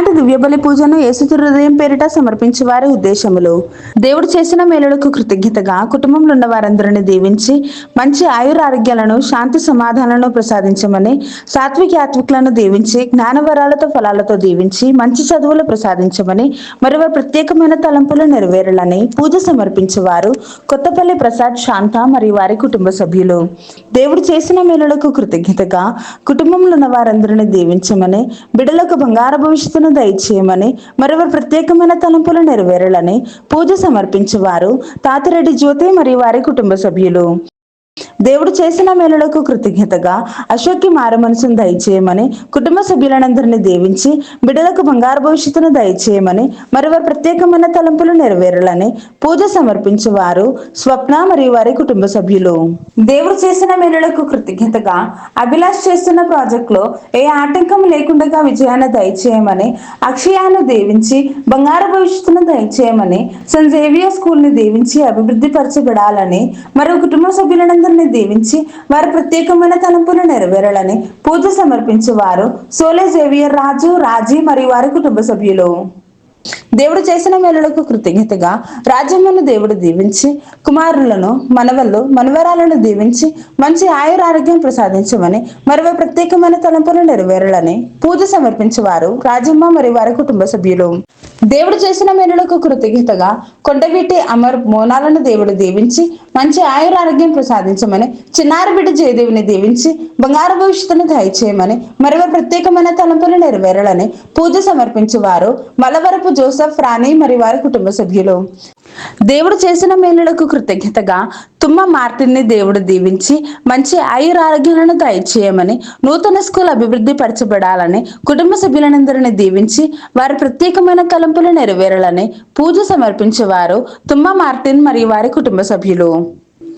ఈనాటి దివ్యబలి పూజను యేసు హృదయం పేరిట సమర్పించే వారి ఉద్దేశములు. దేవుడు చేసిన మేలులకు కృతజ్ఞతగా కుటుంబంలో ఉన్న వారందరిని దీవించి మంచి ఆయురారోగ్యాలను, శాంతి సమాధానాలను ప్రసాదించమని, సాత్విక యాత్వికులను దీవించి జ్ఞానవరాలతో ఫలాలతో దీవించి మంచి చదువులు ప్రసాదించమని, మరి వారి ప్రత్యేకమైన తలంపులు నెరవేరాలని పూజ సమర్పించేవారు కొత్తపల్లి ప్రసాద్, శాంత మరియు వారి కుటుంబ సభ్యులు. దేవుడు చేసిన మేలులకు కృతజ్ఞతగా కుటుంబంలో ఉన్న వారందరిని దీవించమని, బిడ్డలకు బంగారు భవిష్యత్తును దయచేయమని, మరొకరు ప్రత్యేకమైన తలంపులు నెరవేరాలని పూజ సమర్పించేవారు తాతిరెడ్డి జ్యోతి మరియు వారి కుటుంబ సభ్యులు. దేవుడు చేసిన మేలులకు కృతజ్ఞతగా అశోక్కి మారు మనసును దయచేయమని, కుటుంబ సభ్యులందరినీ దీవించి బిడ్డలకు బంగారు భవిష్యత్తును దయచేయమని, మరొకరు ప్రత్యేకమైన తలంపులు నెరవేరాలని పూజ సమర్పించేవారు స్వప్న మరియు వారి కుటుంబ సభ్యులు. దేవుడు చేసిన మేలులకు కృతజ్ఞతగా అభిలాష్ చేస్తున్న ప్రాజెక్ట్ లో ఏ ఆటంకం లేకుండా విజయాన్ని దయచేయమని, అక్షయాను దీవించి బంగారు భవిష్యత్తును దయచేయమని, సెయింట్ జేవియర్ స్కూల్ ని దీవించి అభివృద్ధి పరచబడాలని, మరియు కుటుంబ సభ్యులందరినీ దీవించి వారి ప్రత్యేకమైన తలంపులు నెరవేరాలని పూజ సమర్పించేవారు సోలే జేవియర్ రాజు, రాజీ మరియు వారి కుటుంబ సభ్యులు. దేవుడు చేసిన మేలులకు కృతజ్ఞతగా రాజ్యమును దేవుడు దీవించి కుమారులను, మనవళ్ళు, మనవరాలను దీవించి మంచి ఆయురారోగ్యం ప్రసాదించమని, మరో ప్రత్యేకమైన తలంపులు నెరవేరాలని పూజ సమర్పించేవారు రాజమ్మ మరియు వారి కుటుంబ సభ్యులు. దేవుడు చేసిన మేలులకు కృతజ్ఞతగా కొండవీటి అమర్ మోనాలను దేవుడు దీవించి మంచి ఆయురారోగ్యం ప్రసాదించమని, చిన్నారి బిడ్డ జయదేవిని దీవించి బంగారు భవిష్యత్తును దయచేయమని, మరో ప్రత్యేకమైన తలంపులు నెరవేరాలని పూజ సమర్పించేవారు మలవరపు జోసెఫ్, రాణి మరియు వారి కుటుంబ సభ్యులు. దేవుడు చేసిన మేలులకు కృతజ్ఞతగా తుమ్మ మార్టిన్ ని దేవుడు దీవించి మంచి ఆయురారోగ్యాలను దయచేయమని, నూతన స్కూల్ అభివృద్ధి పరచబడాలని, కుటుంబ సభ్యులందరినీ దీవించి వారి ప్రత్యేకమైన తలంపులు నెరవేరాలని పూజ సమర్పించేవారు తుమ్మ మార్టిన్ మరియు వారి కుటుంబ సభ్యులు.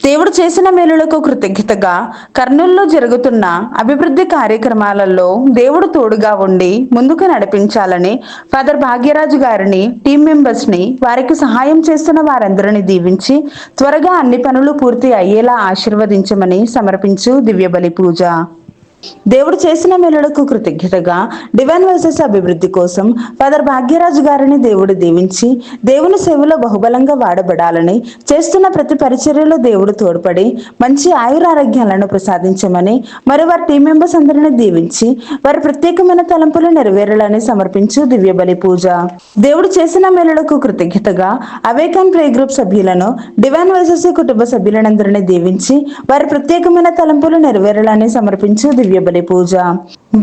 దేవుడు చేసిన మేలులకు కృతజ్ఞతగా కర్నూలులో జరుగుతున్న అభివృద్ధి కార్యక్రమాలలో దేవుడు తోడుగా ఉండి ముందుకు నడిపించాలని ఫాదర్ భాగ్యరాజు గారిని, టీం మెంబర్స్ ని, వారికి సహాయం చేస్తున్న వారందరినీ దీవించి త్వరగా అన్ని పనులు పూర్తి అయ్యేలా ఆశీర్వదించమని సమర్పించు దివ్యబలి పూజ. దేవుడు చేసిన మేలులకు కృతజ్ఞతగా డివైన్ వాయిసెస్ అభివృద్ధి కోసం ఫాదర్ భాగ్యరాజు గారిని దేవుడు దీవించి దేవుని సేవలో బహుబలంగా వాడబడాలని, చేస్తున్న ప్రతి పరిచర్యలో దేవుడు తోడ్పడి మంచి ఆయురారోగ్యాలను ప్రసాదించమని, మరి వారి టీం మెంబర్స్ అందరినీ దీవించి వారి ప్రత్యేకమైన తలంపులు నెరవేరాలని సమర్పించు దివ్యబలి పూజ. దేవుడు చేసిన మేలులకు కృతజ్ఞతగా అవేకన్ ప్రే గ్రూప్ సభ్యులను, డివైన్ వాయిసెస్ కుటుంబ సభ్యులందరినీ దీవించి వారి ప్రత్యేకమైన తలంపులు నెరవేరాలని సమర్పించు దివ్యబలి పూజ.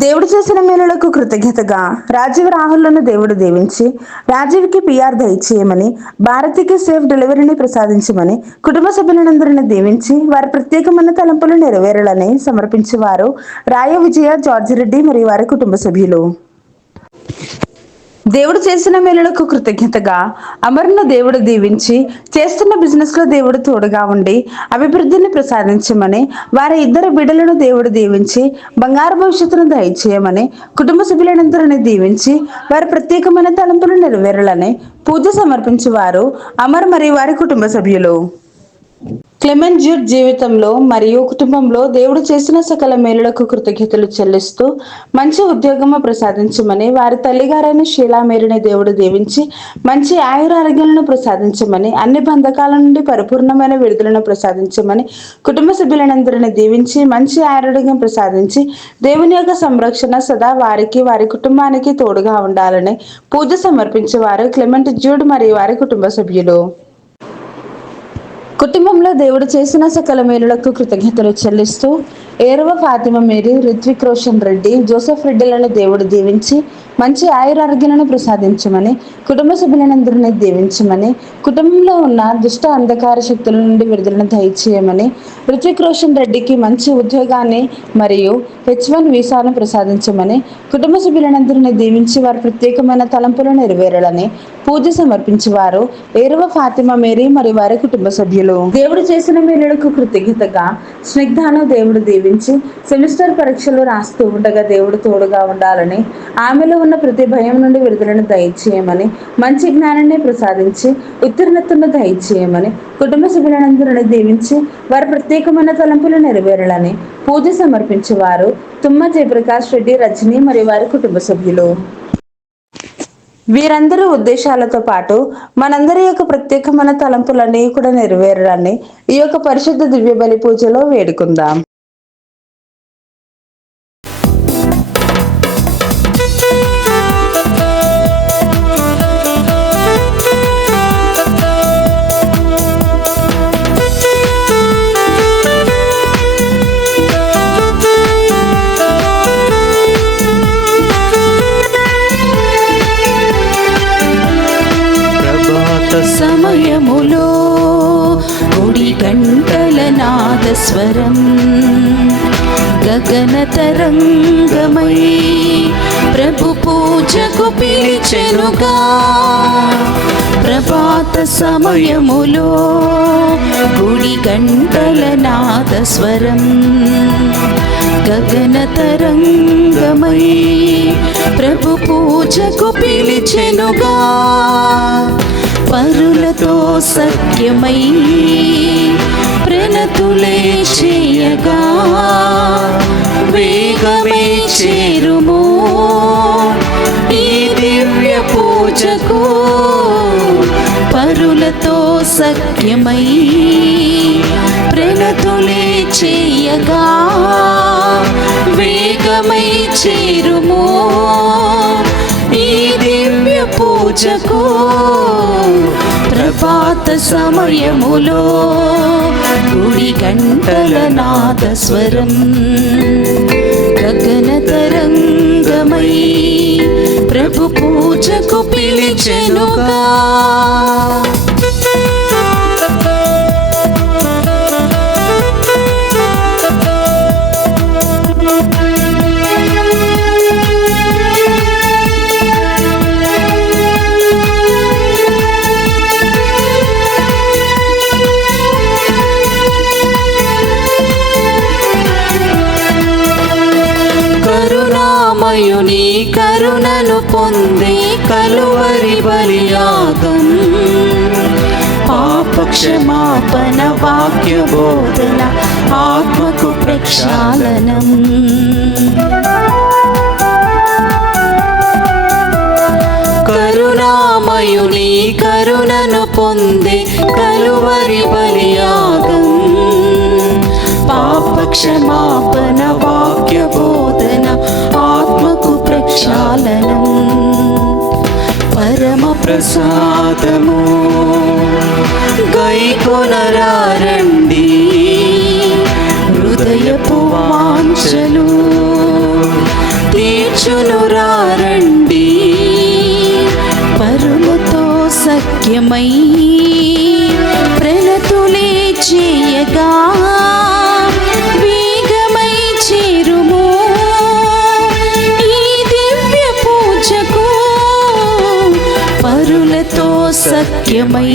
దేవుడు చేసిన మేలులకు కృతజ్ఞతగా రాజీవ్ రాహుల్లను దేవుడు దీవించి రాజీవ్కి పిఆర్ దయచేయమని, భారతికి సేఫ్ డెలివరీని ప్రసాదించమని, కుటుంబ సభ్యులందరినీ దీవించి వారి ప్రత్యేకమైన తలంపులు నెరవేరాలని సమర్పించేవారు రాయ విజయ, జార్జి రెడ్డి మరియు వారి కుటుంబ సభ్యులు. దేవుడు చేసిన మేలులకు కృతజ్ఞతగా అమర్ను దేవుడు దీవించి చేస్తున్న బిజినెస్ లో దేవుడు తోడుగా ఉండి అభివృద్ధిని ప్రసాదించమని, వారి ఇద్దరు బిడ్డలను దేవుడు దీవించి బంగారు భవిష్యత్తును దయచేయమని, కుటుంబ సభ్యులందరినీ దీవించి వారి ప్రత్యేకమైన తలంపులు నెరవేరాలని పూజ సమర్పించేవారు అమర్ మరియు వారి కుటుంబ సభ్యులు. క్లెమెంట్ జ్యూడ్ జీవితంలో మరియు కుటుంబంలో దేవుడు చేసిన సకల మేలులకు కృతజ్ఞతలు చెల్లిస్తూ మంచి ఉద్యోగము ప్రసాదించమని, వారి తల్లిగారైన షీలా మేరీని దేవుడు దీవించి మంచి ఆయురారోగ్యాలను ప్రసాదించమని, అన్ని బంధకాల నుండి పరిపూర్ణమైన విడుదలను ప్రసాదించమని, కుటుంబ సభ్యులందరినీ దీవించి మంచి ఆరోగ్యం ప్రసాదించి దేవుని యొక్క సంరక్షణ సదా వారికి, వారి కుటుంబానికి తోడుగా ఉండాలని పూజ సమర్పించేవారు క్లెమెంట్ జ్యూడ్ మరియు వారి కుటుంబ సభ్యులు. కుటుంబంలో దేవుడు చేసిన సకల మేలులకు కృతజ్ఞతలు చెల్లిస్తూ ఏరవ ఫాతిమ మేరీ, రిత్విక్ రోషన్ రెడ్డి, జోసెఫ్ రెడ్డిలను దేవుడు దీవించి మంచి ఆయురారోగ్యాలను ప్రసాదించమని, కుటుంబ సభ్యులందరినీ దీవించమని, కుటుంబంలో ఉన్న దుష్ట అంధకార శక్తుల నుండి విడుదలను దయచేయమని, రిత్విక్ రోషన్ రెడ్డికి మంచి ఉద్యోగాన్ని మరియు H1 వీసాను ప్రసాదించమని, కుటుంబ సభ్యులందరినీ దీవించి వారి ప్రత్యేకమైన తలంపులు నెరవేరాలని పూజ సమర్పించేవారు ఏరవ ఫాతిమ మేరీ మరియు వారి కుటుంబ సభ్యులు. దేవుడు చేసిన మేలులకు కృతజ్ఞతగా స్నిగ్ధాను దేవుడు దీవించి సెమిస్టర్ పరీక్షలు రాస్తూ ఉండగా దేవుడు తోడుగా ఉండాలని, ఆమెలో ఉన్న ప్రతి భయం నుండి విడుదలను దయచేయమని, మంచి జ్ఞానాన్ని ప్రసాదించి ఉత్తీర్ణతను దయచేయమని, కుటుంబ సభ్యులందరినీ దీవించి వారి ప్రత్యేకమైన తలంపులు నెరవేరాలని పూజ సమర్పించేవారు తుమ్మ జయప్రకాష్ రెడ్డి, రజని మరియు వారి కుటుంబ సభ్యులు. వీరందరి ఉద్దేశాలతో పాటు మనందరి యొక్క ప్రత్యేకమైన తలంపులన్నీ కూడా నెరవేరాలని ఈ యొక్క పరిశుద్ధ దివ్య బలి పూజలో వేడుకుందాం. సమయములో గుడి గంటల నాదస్వరం గగన తరంగమై ప్రభు పూజకు పిలిచెనుగా. ప్రభాత సమయములో గుడి గంటల నాదస్వరం గగన తరంగమై ప్రభు పూజకు పిలిచెనుగా. పరులతో సఖ్యమై ప్రణతులే చేయగా వేగమే చేరుము ఈ దివ్య పూజకు. పరులతో సఖ్యమై ప్రణతులే చేయగా వేగమై చేరుము ఈ దివ్య పూజకు. ప్రభాత సమయములో గుడి గంటల నాదస్వరం గగన తరంగమై ప్రభు పూజకు పిలిచెనుగా. కరుణామయుని కరుణను పొందే కలువరి బలియాగం పాపక్షమాపణ వాక్య బోధన ఆత్మకు ప్రక్షాళనం. కరుణామయుని కరుణను పొందే కలువరి బలియాగం పాపక్షమాపణ వాక్య బోధన ఆత్మకు ప్రక్షాళనం. పరమ ప్రసాదము గైకొనరారండి హృదయపు వాంఛలు తీర్చునురారండి. పరులతో సఖ్యమై ప్రణతులే చేయగా వేగమై చేరుము ఈ దివ్య పూజకు. పరులతో సఖ్యమై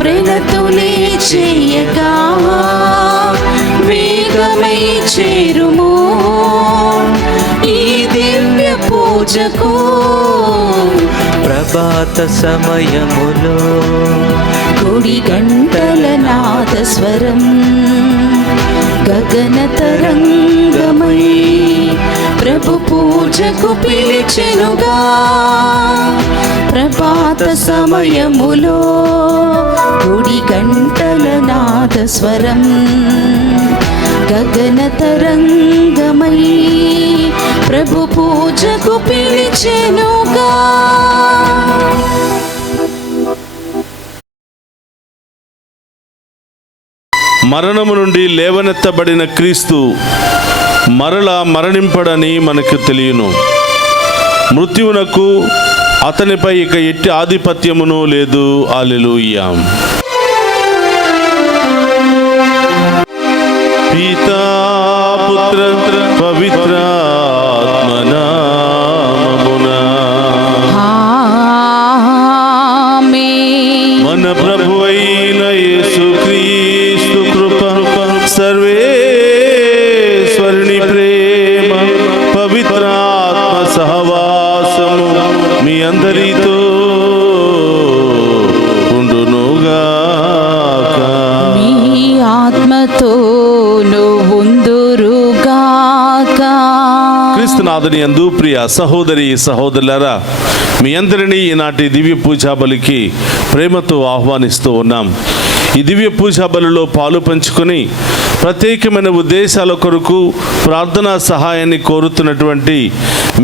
ప్రణతులే చేయగా వేగమై చేరుము ఈ దివ్య పూజకు. ప్రభాత సమయములో గుడి గంటల నాదస్వరం గగన తరంగమై ప్రభు పూజకు పిలిచెనుగా. ప్రభాత సమయములో గుడి గంటల నాదస్వరం గగన తరంగమై ప్రభు పూజకు పిలిచెనుగా. మరణము నుండి లేవనెత్తబడిన క్రీస్తు మరలా మరణింపడని మనకు తెలియను. మృత్యువునకు అతనిపై ఇక ఎట్టి ఆధిపత్యమును లేదు. హల్లెలూయా. పితా పుత్ర పవిత్ర ఆత్మనామమునా ఆమేన్. మన ప్రభువైన యేసుక్రీస్తు కృప సర్వేశ్వరుని ప్రేమ పవిత్రాత్మ సహవాసము మీ అందరితో ఉండునుగాక. మీ ఆత్మతోను ఉందురుగాక. క్రీస్తునాథుని యందు ప్రియ సహోదరి సహోదరులారా, మీ అందరినీ ఈనాటి దివ్య పూజా బలికి ప్రేమతో ఆహ్వానిస్తూ ఉన్నాం. ఈ దివ్య పూజా బలిలో పాలు పంచుకొని ప్రత్యేకమైన ఉద్దేశాల కొరకు ప్రార్థనా సహాయాన్ని కోరుతున్నటువంటి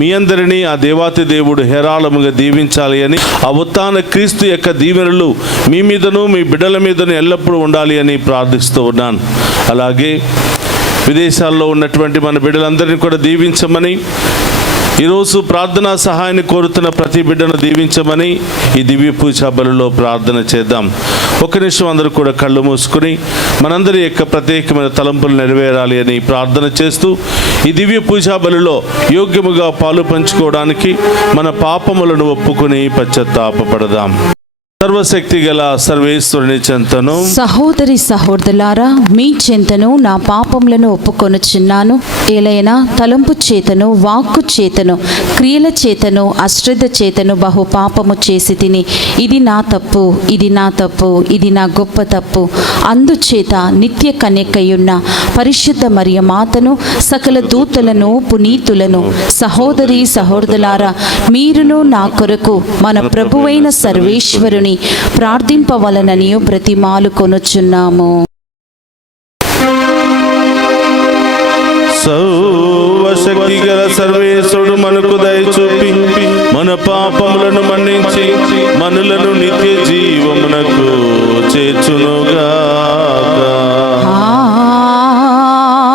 మీ అందరినీ ఆ దేవాతి దేవుడు హేరాళముగా దీవించాలి అని, ఆ ఉత్థాన క్రీస్తు యొక్క దీవెనలు మీ మీదను మీ బిడ్డల మీదను ఎల్లప్పుడూ ఉండాలి అని ప్రార్థిస్తూ ఉన్నాను. అలాగే విదేశాల్లో ఉన్నటువంటి మన బిడ్డలందరినీ కూడా దీవించమని, ఈరోజు ప్రార్థనా సహాయాన్ని కోరుతున్న ప్రతి బిడ్డను దీవించమని ఈ దివ్య పూజా బలిలో ప్రార్థన చేద్దాం. ఒక నిమిషం అందరూ కూడా కళ్ళు మూసుకుని మనందరి యొక్క ప్రత్యేకమైన తలంపులు నెరవేరాలి అని ప్రార్థన చేస్తూ ఈ దివ్య పూజా బలిలో యోగ్యముగా పాలు పంచుకోవడానికి మన పాపములను ఒప్పుకుని పశ్చాత్తాపపడదాం. సర్వశక్తి గల సర్వేశ్వరుని చెంతను, సహోదరి సహోదరులారా, మీ చెంతను నా పాపములను ఒప్పుకొనుచున్నాను. ఏలైనా తలంపు చేతను, వాక్కు చేతను, క్రియల చేతను, అశ్రద్ధ చేతను బహు పాపము చేసి తిని, ఇది నా తప్పు, ఇది నా తప్పు, ఇది నా గొప్ప తప్పు. అందుచేత నిత్య కన్యకయున్న పరిశుద్ధ మరియ మాతను, సకల దూతలను, పునీతులను, సహోదరి సహోదరులారా, మీరును నా కొరకు మన ప్రభువైన సర్వేశ్వరుని ప్రార్థింపవలనని బ్రతిమాలు కొనుచున్నాము. సర్వశక్తి గల సర్వేశ్వరుడు మనకు దయ చూపి మన పాపములను మన్నించి మనలను నిత్య జీవమునకు చేర్చునుగాక.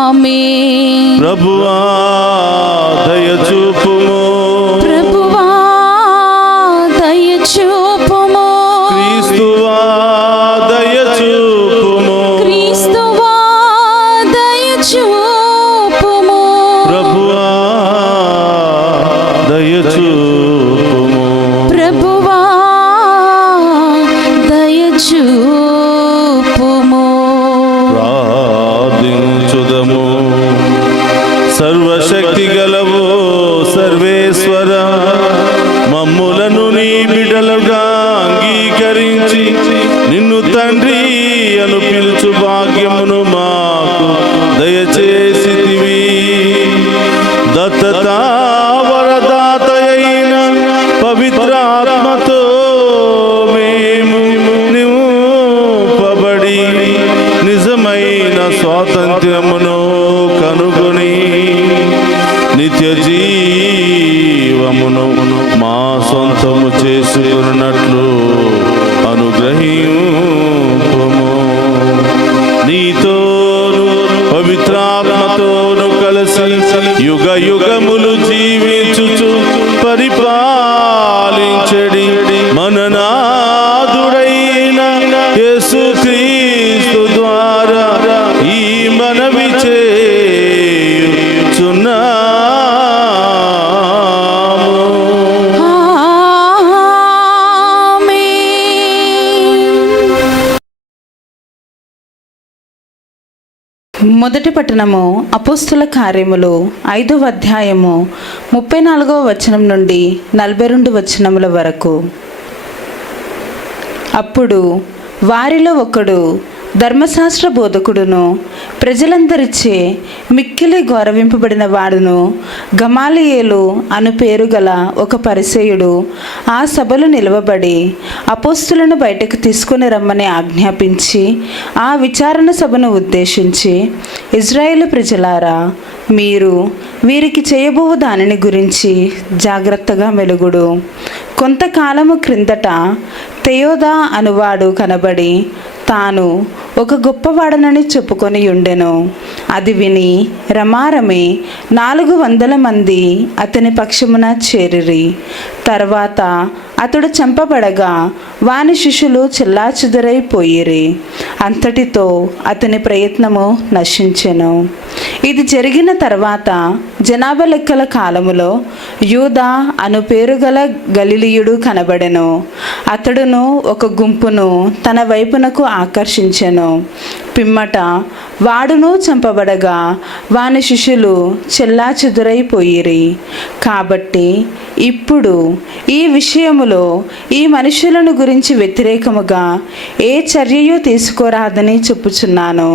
ఆమేన్. ప్రభువా దయ చూపుము, ప్రభువా దయ చూపుము, క్రీస్తువా దయ చూపుము, క్రీస్తువా దయ చూపుము, ప్రభువా దయ చూపుము, ప్రభువా దయ చూపుము. ప్రార్థించుదము. సర్వశక్తి గలవో సర్వేశ్వర, మమ్ములను నీ బిడ్డలుగా అంగీకరించి నిన్ను తండ్రి అను పిలుచు భాగ్యమును మాకు దయచేసితివి. దత్తత వరదాతయైన పవిత్రాత్మతో మేము నింపబడి నిజమైన స్వాతంత్ర్యమును కనుగొని నిత్య జీవమును మా సొంతము చేసుకున్నట్లు అనుగ్రహింపుము. నీతోను పవిత్రాత్మతోను కలిసి యుగ యుగములు జీవించుచు పరిపాలించడి మన నాథుడైన యేసుక్రీస్తు ద్వారా ఈ మనవి చేయుచున్నాము. మొదటి పట్టణము అపోస్తుల కార్యములు 5వ అధ్యాయము 34వ వచనం నుండి 42 వచనముల వరకు. అప్పుడు వారిలో ఒకడు ధర్మశాస్త్ర బోధకుడును ప్రజలందరిచే మిక్కిలి గౌరవింపబడిన వాడును గమాలియేలు అను పేరు గల ఒక పరిసయ్యుడు ఆ సభలో నిలవబడి అపోస్తులను బయటకు తీసుకుని రమ్మని ఆజ్ఞాపించి ఆ విచారణ సభను ఉద్దేశించి, ఇజ్రాయేలు ప్రజలారా, మీరు వీరికి చేయబో దానిని గురించి జాగ్రత్తగా మెలుగుడు. కొంతకాలము క్రిందట తెయోదా అనువాడు కనబడి తాను ఒక గొప్పవాడనని చెప్పుకొని ఉండెను. అది విని రమారమే 400 మంది అతని పక్షమున చేరిరి. తర్వాత అతడు చంపబడగా వాని శిష్యులు చెల్లాచెదరైపోయిరి. అంతటితో అతని ప్రయత్నము నశించెను. ఇది జరిగిన తర్వాత జనాభా లెక్కల కాలములో యూదా అను పేరు గల గలిలీయుడు కనబడెను. అతడును ఒక గుంపును తన వైపునకు ఆకర్షించెను. పిమ్మట వాడును చంపబడగా వాని శిష్యులు చెల్లాచెదురైపోయిరి. కాబట్టి ఇప్పుడు ఈ విషయములో ఈ మనుషులను గురించి వ్యతిరేకముగా ఏ చర్యయో తీసుకోరాదని చెప్పుచున్నాను.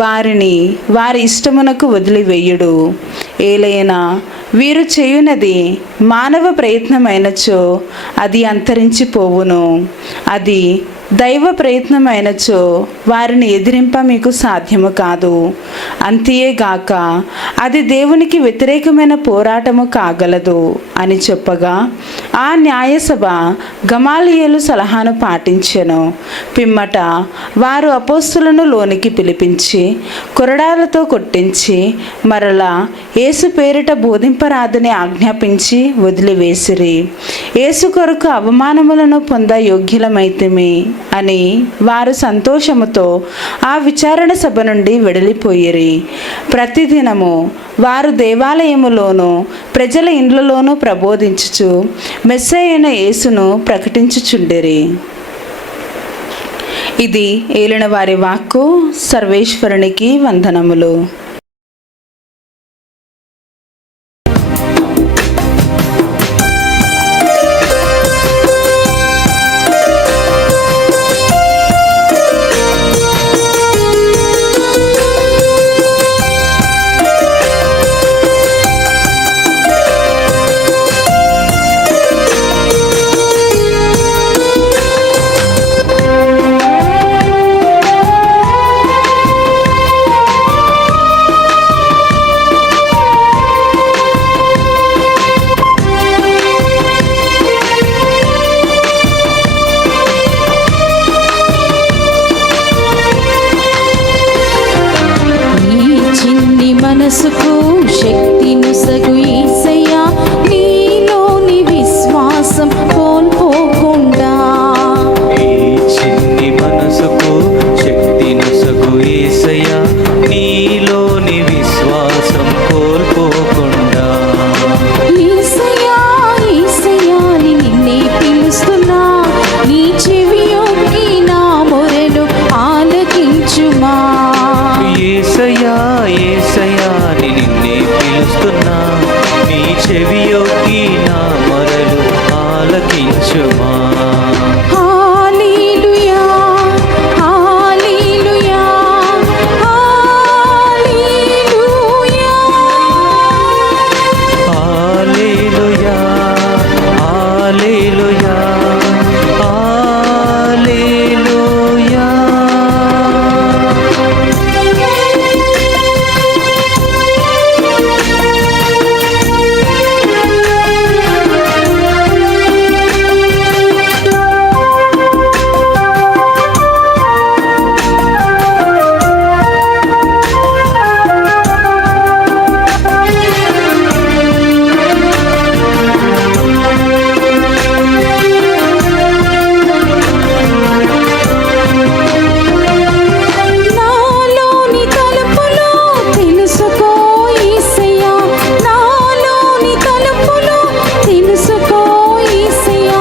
వారిని వారి ఇష్టమునకు వదిలివేయుడు. ఏలైనా వీరు చేయునది మానవ ప్రయత్నమైనచో అది అంతరించిపోవును, అది దైవ ప్రయత్నమైనచో వారిని ఎదిరింప మీకు సాధ్యము కాదు. అంతేగాక అది దేవునికి వ్యతిరేకమైన పోరాటము కాగలదు అని చెప్పగా ఆ న్యాయసభ గమాలియేలు సలహాను పాటించెను. పిమ్మట వారు అపోస్తులను లోనికి పిలిపించి కొరడాలతో కొట్టించి మరలా యేసు పేరిట బోధింపరాదని ఆజ్ఞాపించి వదిలివేసిరి. యేసు కొరకు అవమానములను పొంద యోగ్యులమైతిమి అని వారు సంతోషముతో ఆ విచారణ సభ నుండి వెడలిపోయిరి. ప్రతిదినము వారు దేవాలయములోను ప్రజల ఇండ్లలోనూ ప్రబోధించుచు మెస్సయ్యైన యేసును ప్రకటించుచుండిరి. ఇది ఏలిన వారి వాక్కు. సర్వేశ్వరునికి వందనములు. మనసుకు శక్తిను సగు యేసయ్యా, నీలోని విశ్వాసం కోల్పోకుండా. ఈ చిన్ని మనసుకు శక్తిను సగు యేసయ్యా, నీలోని విశ్వాసం కోల్పోకుండా. యేసయ్యా యేసయ్యా అని నిన్నే పిలుస్తున్నా, నీ చెవియొగ్గి నా మొరను ఆలకించుమా. యేసయ్యా యేసయ్యా అని నిన్నే పిలుస్తున్నా, నీ చెవియొగ్గి నా మొరలు ఆలకించుమా. హల్లెలూయా హల్లెలూయా హల్లెలూయా హల్లెలూయా హల్లెలూయా హల్లెలూయా. నాలోని తలుపులు తెలుసుకో యేసయ్యా, నాలోని తలుపులు తెలుసుకో యేసయ్యా,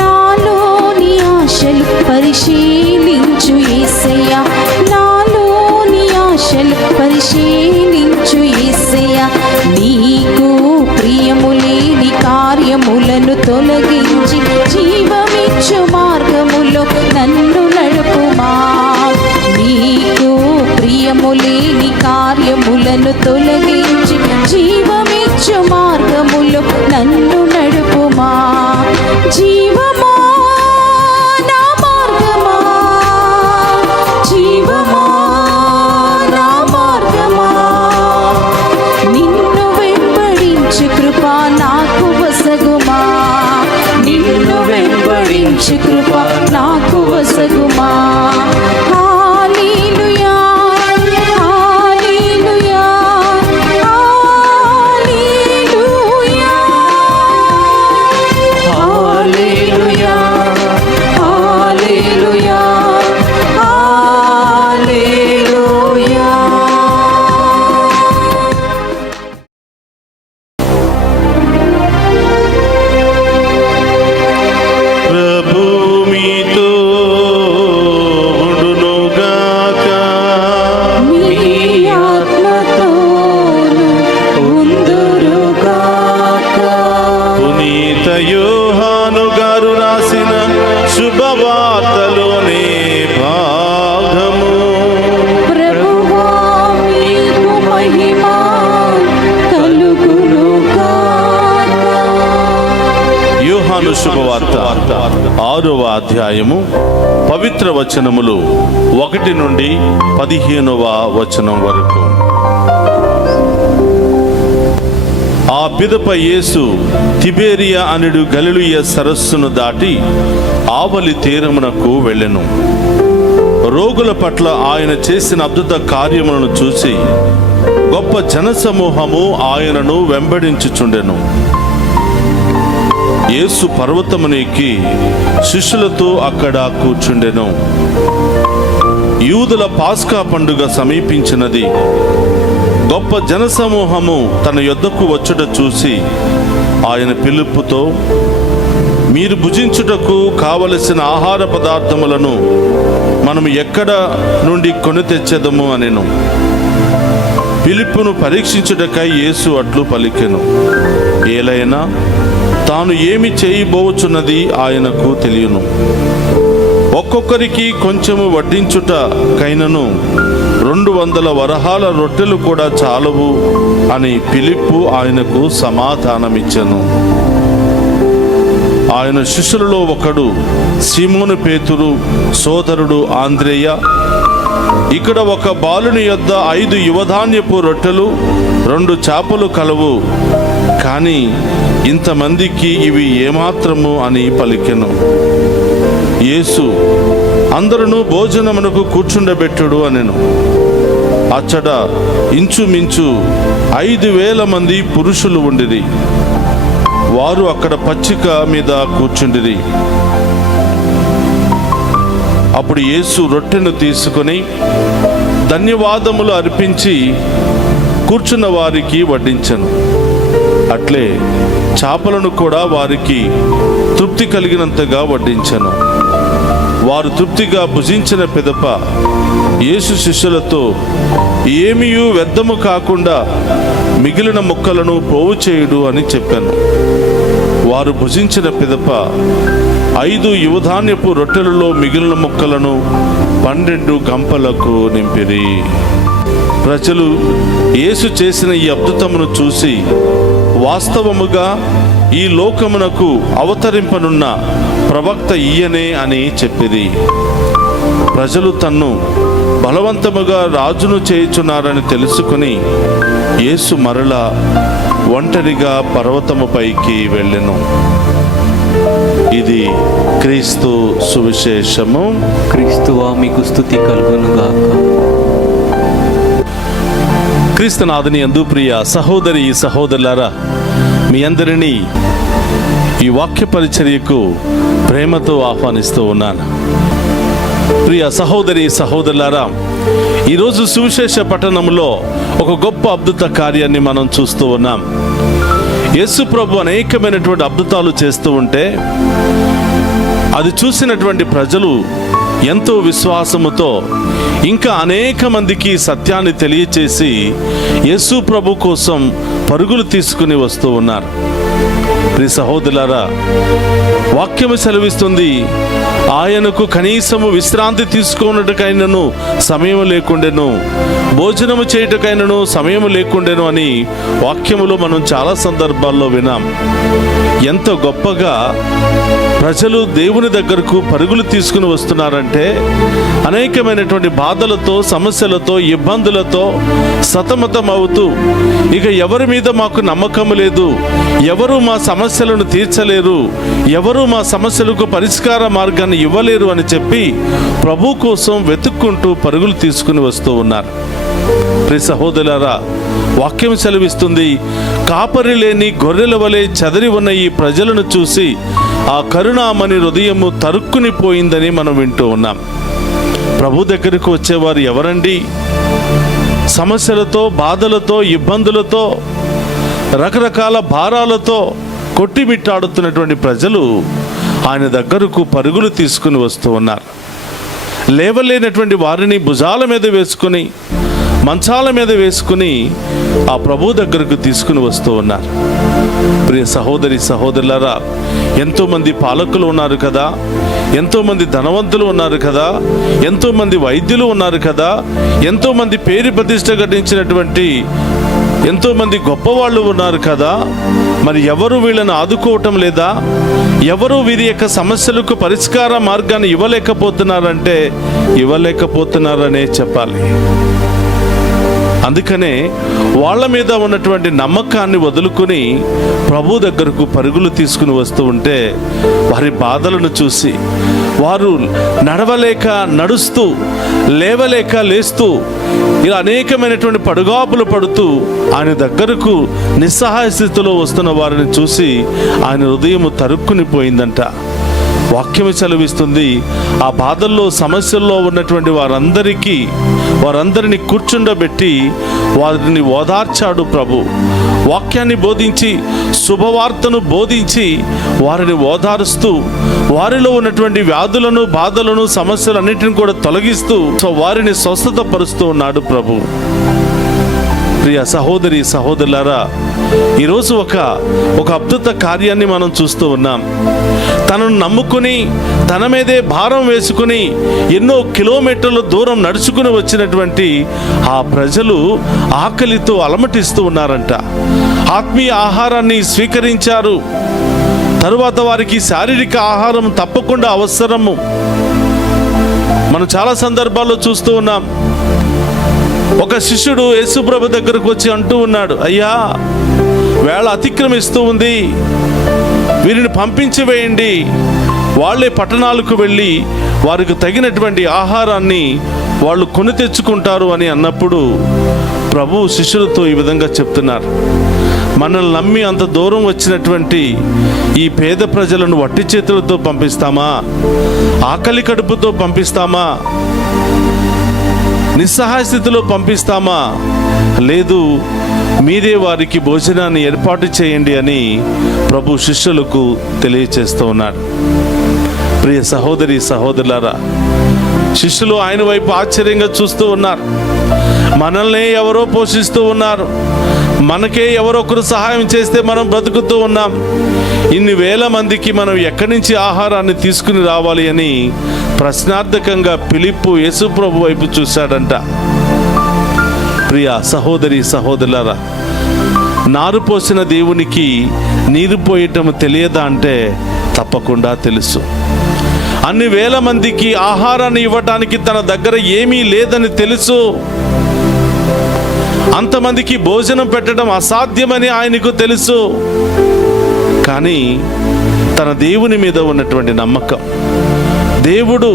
నాలోని ఆశలు పరిశీలించు యేసయ్యా, నాలోని ఆశలు పరిశీలించు యేసయ్యా. నీకు ప్రియము లేని కార్యములను తొలగించి జీవమిచ్చు మార్గములో నన్ను నడుపుమా. నీకు ప్రియము లేని కార్యములను తొలగించి జీవమిచ్చు మార్గములో నన్ను నడుపుమా. జీవమా నా మార్గమా, జీవమా నా మార్గమా, నిన్ను వెంబడించు కృప నాకు వసగుమా, నిన్ను వెంబడించు కృప నాకు వసగుమా. హల్లెలూయా హల్లెలూయా హల్లెలూయా హల్లెలూయా 6వ అధ్యాయము పవిత్ర వచనములు 1 నుండి 15వ వచనం వరకు. ఆ పిదప యేసు తిబేరియా అనుడు గలిలయ సరస్సును దాటి ఆవలి తీరమునకు వెళ్ళెను. రోగుల పట్ల ఆయన చేసిన అద్భుత కార్యములను చూసి గొప్ప జనసమూహము ఆయనను వెంబడించుచుండెను. యేసు పర్వతమునెక్కి శిష్యులతో అక్కడ కూర్చుండెను. యూదుల పాస్కా పండుగ సమీపించినది. గొప్ప జనసమూహము తన యొద్దకు వచ్చుట చూసి ఆయన పిలుపుతో, మీరు భుజించుటకు కావలసిన ఆహార పదార్థములను మనము ఎక్కడ నుండి కొని తెచ్చెదము అనెను. పిలుపును పరీక్షించుటకై యేసు అట్లు పలికెను. ఏలైనా తాను ఏమి చేయబోచున్నది ఆయనకు తెలియను. ఒక్కొక్కరికి కొంచెము వడ్డించుట కైనను 200 వరహాల రొట్టెలు కూడా చాలవు అని ఫిలిప్పు ఆయనకు సమాధానమిచ్చెను. ఆయన శిష్యులలో ఒకడు సీమోను పేతురు సోదరుడు ఆంద్రేయ, ఇక్కడ ఒక బాలుని యొద్ద 5 యువధాన్యపు రొట్టెలు 2 చేపలు కలవు, కానీ ఇంతమందికి ఇవి ఏమాత్రము అని పలికెను. యేసు అందరూ భోజనమునకు కూర్చుండబెట్టుడు అనెను. అచ్చట ఇంచుమించు 5,000 మంది పురుషులు ఉండిరి. వారు అక్కడ పచ్చిక మీద కూర్చుండిరి. అప్పుడు యేసు రొట్టెను తీసుకొని ధన్యవాదములు అర్పించి కూర్చున్న వారికి వడ్డించెను. అట్లే చేపలను కూడా వారికి తృప్తి కలిగినంతగా వడ్డించెను. వారు తృప్తిగా భుజించిన పిదప యేసు శిష్యులతో, ఏమీయూ వ్యర్థము కాకుండా మిగిలిన ముక్కలను పోగు చేయుడు అని చెప్పాను. వారు భుజించిన పిదప 5 యువధాన్యపు రొట్టెలలో మిగిలిన ముక్కలను 12 గంపలకు నింపిరి. ప్రజలు యేసు చేసిన ఈ అద్భుతమును చూసి, వాస్తవముగా ఈ లోకమునకు అవతరింపనున్న ప్రవక్త ఈయనే అని చెప్పిరి. ప్రజలు తన్ను బలవంతముగా రాజును చేయుచున్నారని తెలుసుకుని యేసు మరలా ఒంటరిగా పర్వతముపైకి వెళ్ళెను. ఇది క్రీస్తు సువిశేషము. క్రీస్తువా మీకు స్తుతి కలుగునుగాక. క్రీస్తునాథుని యందు ప్రియ సహోదరి సహోదరులారా, మీ అందరినీ ఈ వాక్య పరిచర్యకు ప్రేమతో ఆహ్వానిస్తూ ఉన్నాను. ప్రియ సహోదరి సహోదరులారా, ఈరోజు సువిశేష పట్టణంలో ఒక గొప్ప అద్భుత కార్యాన్ని మనం చూస్తూ ఉన్నాం. యేసు ప్రభు అనేకమైనటువంటి అద్భుతాలు చేస్తూ ఉంటే అది చూసినటువంటి ప్రజలు ఎంతో విశ్వాసముతో ఇంకా అనేక మందికి సత్యాన్ని తెలియచేసి యేసు ప్రభు కోసం పరుగులు తీసుకుని వస్తూ ఉన్నారు. ప్రియ సహోదరులారా, వాక్యము సెలవిస్తుంది, ఆయనకు కనీసము విశ్రాంతి తీసుకున్నట్టుకైనను సమయం లేకుండెను, భోజనము చేయుటకైనను సమయం లేకుండెను అని వాక్యములో మనం చాలా సందర్భాల్లో విన్నాం. ఎంత గొప్పగా ప్రజలు దేవుని దగ్గరకు పరుగులు తీసుకుని వస్తున్నారంటే, అనేకమైనటువంటి బాధలతో, సమస్యలతో, ఇబ్బందులతో సతమతం అవుతూ, ఇక ఎవరి మీద మాకు నమ్మకం లేదు, ఎవరు మా సమస్యలను తీర్చలేరు, ఎవరు మా సమస్యలకు పరిష్కార మార్గాన్ని ఇవ్వలేరు అని చెప్పి ప్రభు కోసం వెతుక్కుంటూ పరుగులు తీసుకుని వస్తూ ఉన్నారు. ప్రియ సహోదరులారా, వాక్యం సెలవిస్తుంది, కాపరి లేని గొర్రెల వలె చెదరి ఉన్న ఈ ప్రజలను చూసి ఆ కరుణామణి హృదయము తరుక్కుని పోయిందని మనం వింటూ ఉన్నాం. ప్రభు దగ్గరకు వచ్చేవారు ఎవరండి? సమస్యలతో, బాధలతో, ఇబ్బందులతో, రకరకాల భారాలతో కొట్టిమిట్టాడుతున్నటువంటి ప్రజలు ఆయన దగ్గరకు పరుగులు తీసుకుని వస్తూ ఉన్నారు. లేవలేనటువంటి వారిని భుజాల మీద వేసుకుని, మంచాల మీద వేసుకుని ఆ ప్రభు దగ్గరకు తీసుకుని వస్తూ ఉన్నారు. ప్రియ సహోదరి సహోదరులారా, ఎంతోమంది పాలకులు ఉన్నారు కదా, ఎంతోమంది ధనవంతులు ఉన్నారు కదా, ఎంతోమంది వైద్యులు ఉన్నారు కదా, ఎంతోమంది పేరు ప్రతిష్ట ఘటించినటువంటి ఎంతోమంది గొప్పవాళ్ళు ఉన్నారు కదా, మరి ఎవరు వీళ్ళని ఆదుకోవటం లేదా? ఎవరు వీరి యొక్క సమస్యలకు పరిష్కార మార్గాన్ని ఇవ్వలేకపోతున్నారనే చెప్పాలి. అందుకనే వాళ్ళ మీద ఉన్నటువంటి నమ్మకాన్ని వదులుకొని ప్రభు దగ్గరకు పరుగులు తీసుకుని వస్తూ ఉంటే వారి బాధలను చూసి వారు నడవలేక నడుస్తూ, లేవలేక లేస్తూ, ఇలా అనేకమైనటువంటి పడుగాపులు పడుతూ ఆయన దగ్గరకు నిస్సహాయ స్థితిలో వస్తున్న వారిని చూసి ఆయన హృదయం తరుక్కుని పోయిందంట. వాక్యము సెలవిస్తుంది, ఆ బాధల్లో సమస్యల్లో ఉన్నటువంటి వారందరినీ కూర్చుండబెట్టి వారిని ఓదార్చాడు ప్రభు. వాక్యాన్ని బోధించి, శుభవార్తను బోధించి వారిని ఓదారుస్తూ, వారిలో ఉన్నటువంటి వ్యాధులను, బాధలను, సమస్యలన్నిటిని కూడా తొలగిస్తూ వారిని స్వస్థత పరుస్తూ ఉన్నాడు ప్రభు. ప్రియ సహోదరి సహోదరులారా, ఈరోజు ఒక అద్భుత కార్యాన్ని మనం చూస్తూ ఉన్నాం. తనను నమ్ముకుని తన మీదే భారం వేసుకుని ఎన్నో కిలోమీటర్ల దూరం నడుచుకుని వచ్చినటువంటి ఆ ప్రజలు ఆకలితో అలమటిస్తూ ఉన్నారంట. ఆత్మీయ ఆహారాన్ని స్వీకరించారు. తరువాత వారికి శారీరక ఆహారం తప్పకుండా అవసరము. మనం చాలా సందర్భాల్లో చూస్తూ ఉన్నాం. ఒక శిష్యుడు యేసుప్రభు దగ్గరకు వచ్చి అంటూ ఉన్నాడు, అయ్యా, వేళ అతిక్రమిస్తూ ఉంది, వీరిని పంపించి వేయండి, వాళ్ళే పట్టణాలకు వెళ్ళి వారికి తగినటువంటి ఆహారాన్ని వాళ్ళు కొని తెచ్చుకుంటారు అని అన్నప్పుడు ప్రభు శిష్యులతో ఈ విధంగా చెప్తున్నారు, మనల్ని నమ్మి అంత దూరం వచ్చినటువంటి ఈ పేద ప్రజలను వట్టి చేతులతో పంపిస్తామా? ఆకలి కడుపుతో పంపిస్తామా? నిస్సహాయ స్థితిలో పంపిస్తామా? లేదు, మీరే వారికి భోజనాన్ని ఏర్పాటు చేయండి అని ప్రభు శిష్యులకు తెలియచేస్తూ ఉన్నాడు. ప్రియ సహోదరి సహోదరులారా, శిష్యులు ఆయన వైపు ఆశ్చర్యంగా చూస్తూ ఉన్నారు. మనల్ని ఎవరో పోషిస్తూ ఉన్నారు, మనకే ఎవరొకరు సహాయం చేస్తే మనం బ్రతుకుతూ ఉన్నాం, ఇన్ని వేల మందికి మనం ఎక్కడి నుంచి ఆహారాన్ని తీసుకుని రావాలి అని ప్రశ్నార్థకంగా ఫిలిప్పు యేసుప్రభు వైపు చూశాడంట. ప్రియ సహోదరి సహోదరులారా, నారు పోసిన దేవునికి నీరు పోయటం తెలియదా అంటే తప్పకుండా తెలుసు. అన్ని వేల మందికి ఆహారాన్ని ఇవ్వటానికి తన దగ్గర ఏమీ లేదని తెలుసు. అంతమందికి భోజనం పెట్టడం అసాధ్యమని ఆయనకు తెలుసు. కానీ తన దేవుని మీద ఉన్నటువంటి నమ్మకం, దేవుడు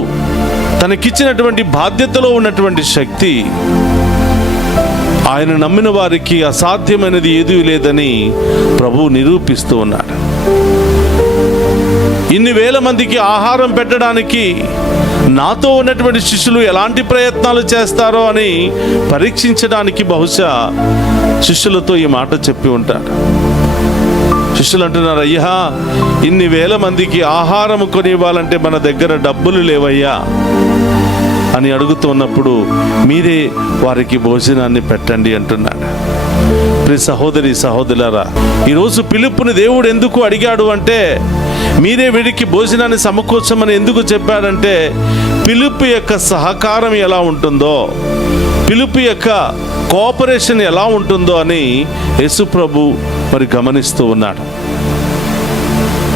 తనకిచ్చినటువంటి బాధ్యతలో ఉన్నటువంటి శక్తి, ఆయన నమ్మిన వారికి అసాధ్యమైనది ఏదీ లేదని ప్రభువు నిరూపిస్తూ ఉన్నాడు. ఇన్ని వేల మందికి ఆహారం పెట్టడానికి నాతో ఉన్నటువంటి శిష్యులు ఎలాంటి ప్రయత్నాలు చేస్తారో అని పరీక్షించడానికి బహుశా శిష్యులతో ఈ మాట చెప్పి ఉంటాడు. శిష్యులు అంటున్నారు, అయ్యా, ఇన్ని వేల మందికి ఆహారం కొని ఇవ్వాలంటే మన దగ్గర డబ్బులు లేవయ్యా అని అడుగుతున్నప్పుడు మీరే వారికి భోజనాన్ని పెట్టండి అంటున్నాడు. ప్రియ సహోదరి సహోదరులారా, ఈరోజు ఫిలిప్పుని దేవుడు ఎందుకు అడిగాడు అంటే, మీరే వీడికి భోజనాన్ని సమకూర్చమని ఎందుకు చెప్పాడంటే, ఫిలిప్పు యొక్క సహకారం ఎలా ఉంటుందో, ఫిలిప్పు యొక్క కోఆపరేషన్ ఎలా ఉంటుందో అని యేసుప్రభు మరి గమనిస్తూ ఉన్నాడు.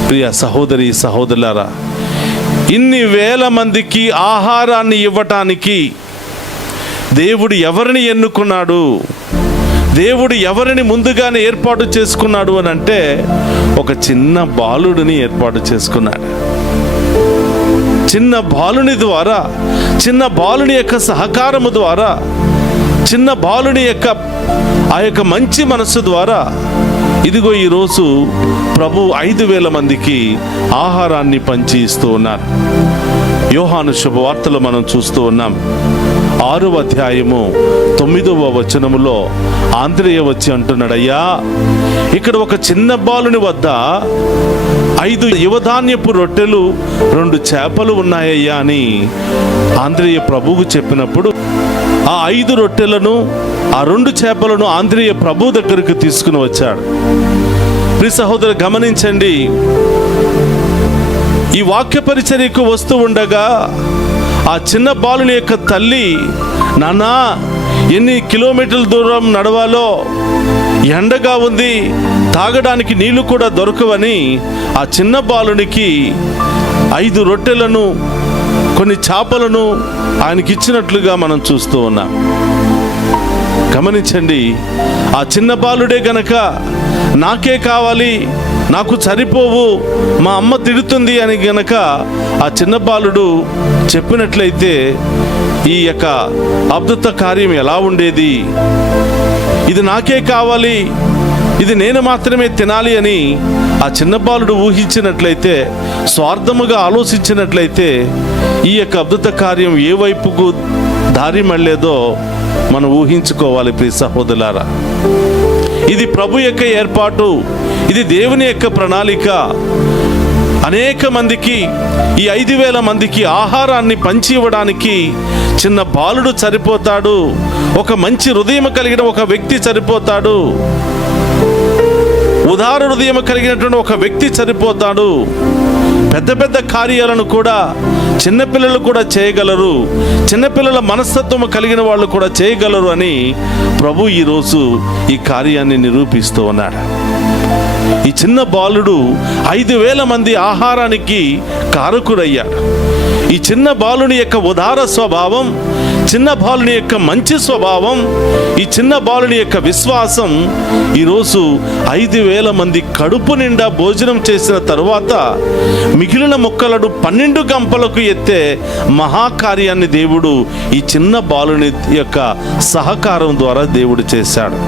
ప్రియ సహోదరి సహోదరులారా, ఇన్ని వేల మందికి ఆహారాన్ని ఇవ్వటానికి దేవుడు ఎవరిని ఎన్నుకున్నాడు, దేవుడు ఎవరిని ముందుగానే ఏర్పాటు చేసుకున్నాడు అని అంటే, ఒక చిన్న బాలుడిని ఏర్పాటు చేసుకున్నాడు. చిన్న బాలుని ద్వారా, చిన్న బాలుని యొక్క సహకారము ద్వారా, చిన్న బాలుని యొక్క ఆ యొక్క మంచి మనస్సు ద్వారా ఇదిగో ఈరోజు ప్రభు 5,000 మందికి ఆహారాన్ని పంచి ఇస్తూ ఉన్నారు. యోహాను శుభవార్తలు మనం చూస్తూ ఉన్నాం. 6వ అధ్యాయము 9వ వచనములో ఆంద్రేయ వచ్చి అంటున్నాడు, అయ్యా, ఇక్కడ ఒక చిన్న బాలుని వద్ద 5 యువధాన్యపు రొట్టెలు 2 చేపలు ఉన్నాయ్యా అని ఆంద్రేయ ప్రభువుకు చెప్పినప్పుడు ఆ 5 రొట్టెలను ఆ 2 చేపలను ఆంద్రేయ ప్రభు దగ్గరకు తీసుకుని వచ్చాడు. ప్రియ సహోదరు గమనించండి, ఈ వాక్య పరిచర్యకు వస్తూ ఉండగా ఆ చిన్న బాలుని యొక్క తల్లి, నాన్నా, ఎన్ని కిలోమీటర్ల దూరం నడవాలో, ఎండగా ఉంది, తాగడానికి నీళ్లు కూడా దొరకవని ఆ చిన్న బాలునికి 5 రొట్టెలను కొన్ని చేపలను ఆయనకి ఇచ్చినట్లుగా మనం చూస్తూ ఉన్నాం. గమనించండి, ఆ చిన్న బాలుడే గనక నాకే కావాలి, నాకు సరిపోవు, మా అమ్మ తిడుతుంది అని గనక ఆ చిన్న బాలుడు చెప్పినట్లయితే ఈ యొక్క అద్భుత కార్యం ఎలా ఉండేది? ఇది నాకే కావాలి, ఇది నేను మాత్రమే తినాలి అని ఆ చిన్న బాలుడు ఊహించినట్లయితే, స్వార్థముగా ఆలోచించినట్లయితే ఈ యొక్క అద్భుత కార్యం ఏ వైపుకు దారి మళ్ళేదో మనం ఊహించుకోవాలి. ప్రియ సహోదరులారా, ఇది ప్రభు యొక్క ఏర్పాటు, ఇది దేవుని యొక్క ప్రణాళిక. అనేక మందికి, ఈ 5,000 మందికి ఆహారాన్ని పంచి ఇవ్వడానికి చిన్న బాలుడు సరిపోతాడు. ఒక మంచి హృదయం కలిగిన ఒక వ్యక్తి సరిపోతాడు. ఉదార హృదయం కలిగినటువంటి ఒక వ్యక్తి సరిపోతాడు. పెద్ద పెద్ద కార్యాలను కూడా చిన్నపిల్లలు కూడా చేయగలరు, చిన్నపిల్లల మనస్తత్వం కలిగిన వాళ్ళు కూడా చేయగలరు అని ప్రభు ఈరోజు ఈ కార్యాన్ని నిరూపిస్తూ ఉన్నాడు. ఈ చిన్న బాలుడు 5,000 మంది ఆహారానికి కారకుడయ్యాడు. ఈ చిన్న బాలుని యొక్క ఉదార స్వభావం, చిన్న బాలుని యొక్క మంచి స్వభావం, ఈ చిన్న బాలుని యొక్క విశ్వాసం ఈరోజు 5,000 మంది కడుపు నిండా భోజనం చేసిన తరువాత మిగిలిన మొక్కలను 12 గంపలకు ఎత్తే మహాకార్యాన్ని దేవుడు ఈ చిన్న బాలుని యొక్క సహకారం ద్వారా దేవుడు చేశాడు.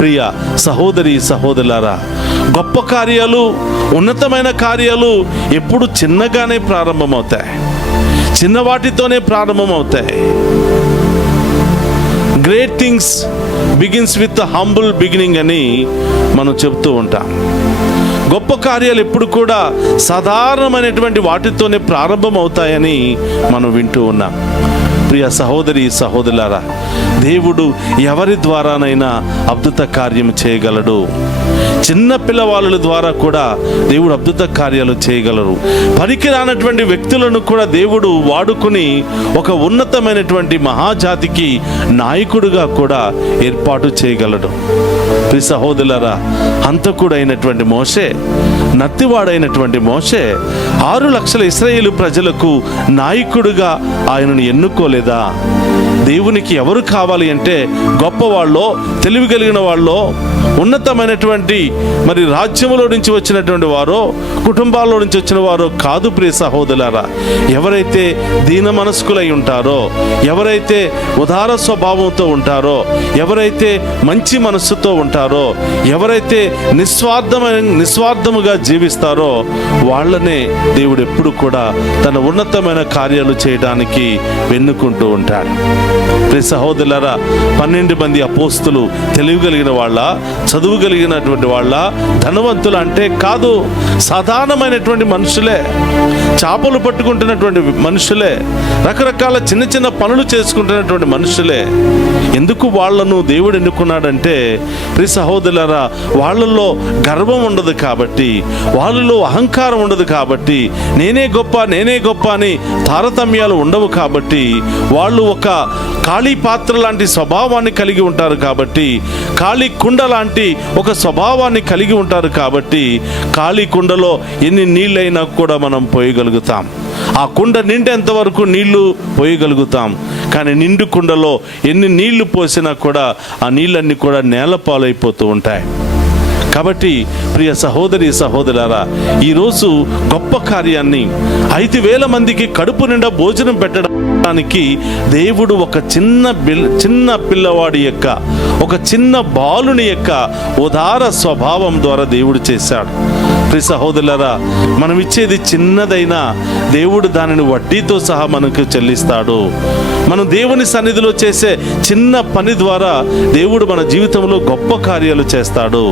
ప్రియ సహోదరి సహోదరులారా, గొప్ప కార్యాలు, ఉన్నతమైన కార్యాలు ఎప్పుడు చిన్నగానే ప్రారంభమవుతాయి, చిన్న వాటితోనే ప్రారంభమవుతాయి. Great things begins with humble beginning అని మనం చెప్తూ ఉంటాం. గొప్ప కార్యాలు ఎప్పుడు కూడా సాధారణమైనటువంటి వాటితోనే ప్రారంభమవుతాయని మనం వింటూ ఉన్నాం. ప్రియ సహోదరి సహోదరులారా, దేవుడు ఎవరి ద్వారానైనా అద్భుత కార్యం చేయగలడు. చిన్న పిల్లవాళ్ళ ద్వారా కూడా దేవుడు అద్భుత కార్యాలు చేయగలరు. పనికిరానటువంటి వ్యక్తులను కూడా దేవుడు వాడుకుని ఒక ఉన్నతమైనటువంటి మహాజాతికి నాయకుడిగా కూడా ఏర్పాటు చేయగలడు. ప్రియ సహోదరులారా, హంతకుడైనటువంటి మోషే, నత్తివాడైనటువంటి మోషే 6 లక్షల ఇశ్రాయేలు ప్రజలకు నాయకుడిగా ఆయనను ఎన్నుకోలేదా? దేవునికి ఎవరు కావాలి అంటే గొప్పవాళ్ళో, తెలివి కలిగిన వాళ్ళో, ఉన్నతమైనటువంటి మరి రాజ్యములో నుంచి వచ్చినటువంటి వారో, కుటుంబాల్లో నుంచి వచ్చిన వారో కాదు. ప్రియ సహోదరులారా, ఎవరైతే దీన మనస్కులై ఉంటారో, ఎవరైతే ఉదార స్వభావంతో ఉంటారో, ఎవరైతే మంచి మనస్సుతో ఉంటారో, ఎవరైతే నిస్వార్థముగా జీవిస్తారో వాళ్ళనే దేవుడు ఎప్పుడు కూడా తన ఉన్నతమైన కార్యాలు చేయడానికి వెన్నుకుంటూ ఉంటాడు. ప్రియ సహోదరులారా, 12 మంది అపోస్తులు తెలివి కలిగిన వాళ్ళ, చదువు కలిగినటువంటి వాళ్ళ, ధనవంతులు అంటే కాదు, సాధారణమైనటువంటి మనుషులే, చేపలు పట్టుకుంటున్నటువంటి మనుషులే, రకరకాల చిన్న చిన్న పనులు చేసుకుంటున్నటువంటి మనుషులే. ఎందుకు వాళ్ళను దేవుడు ఎన్నుకున్నాడంటే, ప్రియ సహోదరులారా, వాళ్ళల్లో గర్వం ఉండదు కాబట్టి, వాళ్ళలో అహంకారం ఉండదు కాబట్టి, నేనే గొప్ప అని తారతమ్యాలు ఉండవు కాబట్టి, వాళ్ళు ఒక ఖాళీ పాత్ర లాంటి స్వభావాన్ని కలిగి ఉంటారు కాబట్టి, ఖాళీ కుండ లాంటి ఒక స్వభావాన్ని కలిగి ఉంటారు కాబట్టి, ఖాళీ కుండలో ఎన్ని నీళ్ళైనా కూడా మనం పోయగలుగుతాం. ఆ కుండ నిండేంత వరకు నీళ్లు పోయగలుగుతాం. కానీ నిండు కుండలో ఎన్ని నీళ్లు పోసినా కూడా ఆ నీళ్ళన్నీ కూడా నేలపాలైపోతూ ఉంటాయి. కాబట్టి ప్రియ సహోదరి సహోదరులారా, ఈరోజు గొప్ప కార్యాన్ని 5,000 మందికి కడుపు నిండా భోజనం పెట్టడానికి దేవుడు ఒక చిన్న పిల్లవాడి యొక్క, ఒక చిన్న బాలుని యొక్క ఉదార స్వభావం ద్వారా దేవుడు చేశాడు. ప్రియ సహోదరులారా, మనం ఇచ్చేది చిన్నదైనా దేవుడు దానిని వడ్డీతో సహా మనకు చెల్లిస్తాడు. మనం దేవుని సన్నిధిలో చేసే చిన్న పని ద్వారా దేవుడు మన జీవితంలో గొప్ప కార్యాలు చేస్తాడు.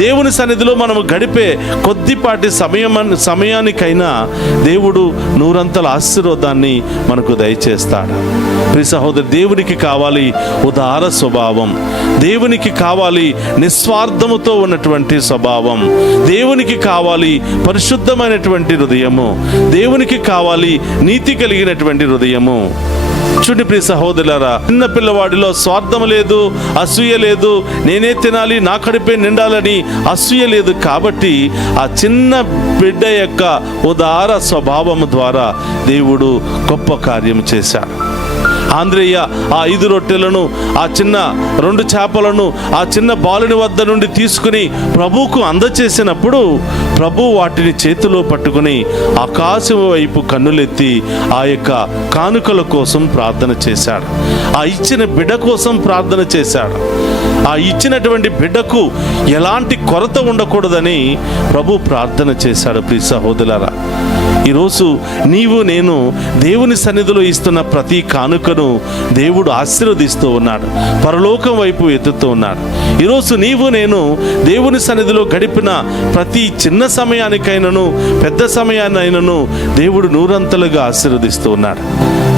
దేవుని సన్నిధిలో మనము గడిపే కొద్దిపాటి సమయానికైనా దేవుడు 100 ఆశీర్వాదాన్ని మనకు దయచేస్తాడు. ప్రియ సహోదరు, దేవునికి కావాలి ఉదార స్వభావం, దేవునికి కావాలి నిస్వార్థముతో ఉన్నటువంటి స్వభావం, దేవునికి కావాలి పరిశుద్ధమైనటువంటి హృదయము, దేవునికి కావాలి నీతి కలిగినటువంటి హృదయము. చూడండి ప్రియ సహోదరులారా, చిన్న పిల్లవాడిలో స్వార్థం లేదు, అసూయ లేదు, నేనే తినాలి, నా కడుపే నిండాలని అసూయ లేదు. కాబట్టి ఆ చిన్న బిడ్డ యొక్క ఉదార స్వభావం ద్వారా దేవుడు గొప్ప కార్యం చేశాడు. ఆంద్రేయ ఆ 5 రొట్టెలను, ఆ చిన్న 2 చేపలను ఆ చిన్న బాలుని వద్ద నుండి తీసుకుని ప్రభువుకు అందచేసినప్పుడు ప్రభు వాటిని చేతిలో పట్టుకుని ఆకాశం వైపు కన్నులెత్తి ఆ యొక్క కానుకల కోసం ప్రార్థన చేశాడు. ఆ ఇచ్చిన బిడ్డ కోసం ప్రార్థన చేశాడు. ఆ ఇచ్చినటువంటి బిడ్డకు ఎలాంటి కొరత ఉండకూడదని ప్రభు ప్రార్థన చేశాడు. ప్రియ సహోదరులారా, ఈరోజు నీవు నేను దేవుని సన్నిధిలో ఇస్తున్న ప్రతి కానుకను దేవుడు ఆశీర్వదిస్తూ ఉన్నాడు, పరలోకం వైపు ఎత్తుతూ ఉన్నాడు. ఈరోజు నీవు నేను దేవుని సన్నిధిలో గడిపిన ప్రతి చిన్న సమయానికైనను పెద్ద సమయాన్నైనను దేవుడు నూరంతలుగా ఆశీర్వదిస్తూ ఉన్నాడు.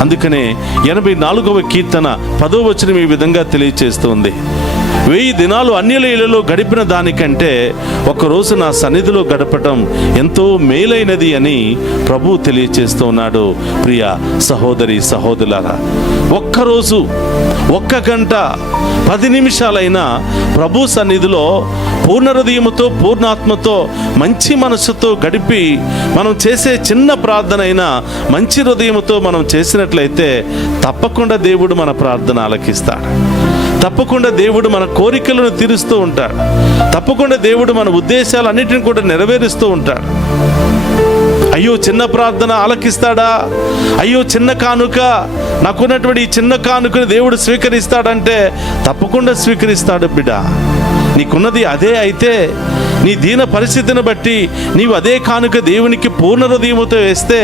అందుకనే 84వ కీర్తన 10వ వచనం ఈ విధంగా తెలియచేస్తుంది: 1000 దినాలు అన్యుల ఇళ్లలో గడిపిన దానికంటే ఒకరోజు నా సన్నిధిలో గడపటం ఎంతో మేలైనది అని ప్రభు తెలియచేస్తూ ఉన్నాడు. ప్రియ సహోదరి సహోదరులారా, ఒక్కరోజు 1 గంట 10 నిమిషాలైనా ప్రభు సన్నిధిలో పూర్ణ హృదయముతో పూర్ణాత్మతో మంచి మనసుతో గడిపి మనం చేసే చిన్న ప్రార్థన అయినా మంచి హృదయముతో మనం చేసినట్లయితే తప్పకుండా దేవుడు మన ప్రార్థన ఆలకిస్తాడు. తప్పకుండా దేవుడు మన కోరికలను తీరుస్తూ ఉంటాడు. తప్పకుండా దేవుడు మన ఉద్దేశాలన్నిటిని కూడా నెరవేరుస్తూ ఉంటాడు. అయ్యో చిన్న ప్రార్థన ఆలకిస్తాడా? అయ్యో చిన్న కానుక, నాకున్నటువంటి ఈ చిన్న కానుకను దేవుడు స్వీకరిస్తాడంటే తప్పకుండా స్వీకరిస్తాడు బిడ్డ. నీకున్నది అదే అయితే, నీ దీన పరిస్థితిని బట్టి నీవు అదే కానుక దేవునికి పూర్ణ హృదయముతో వేస్తే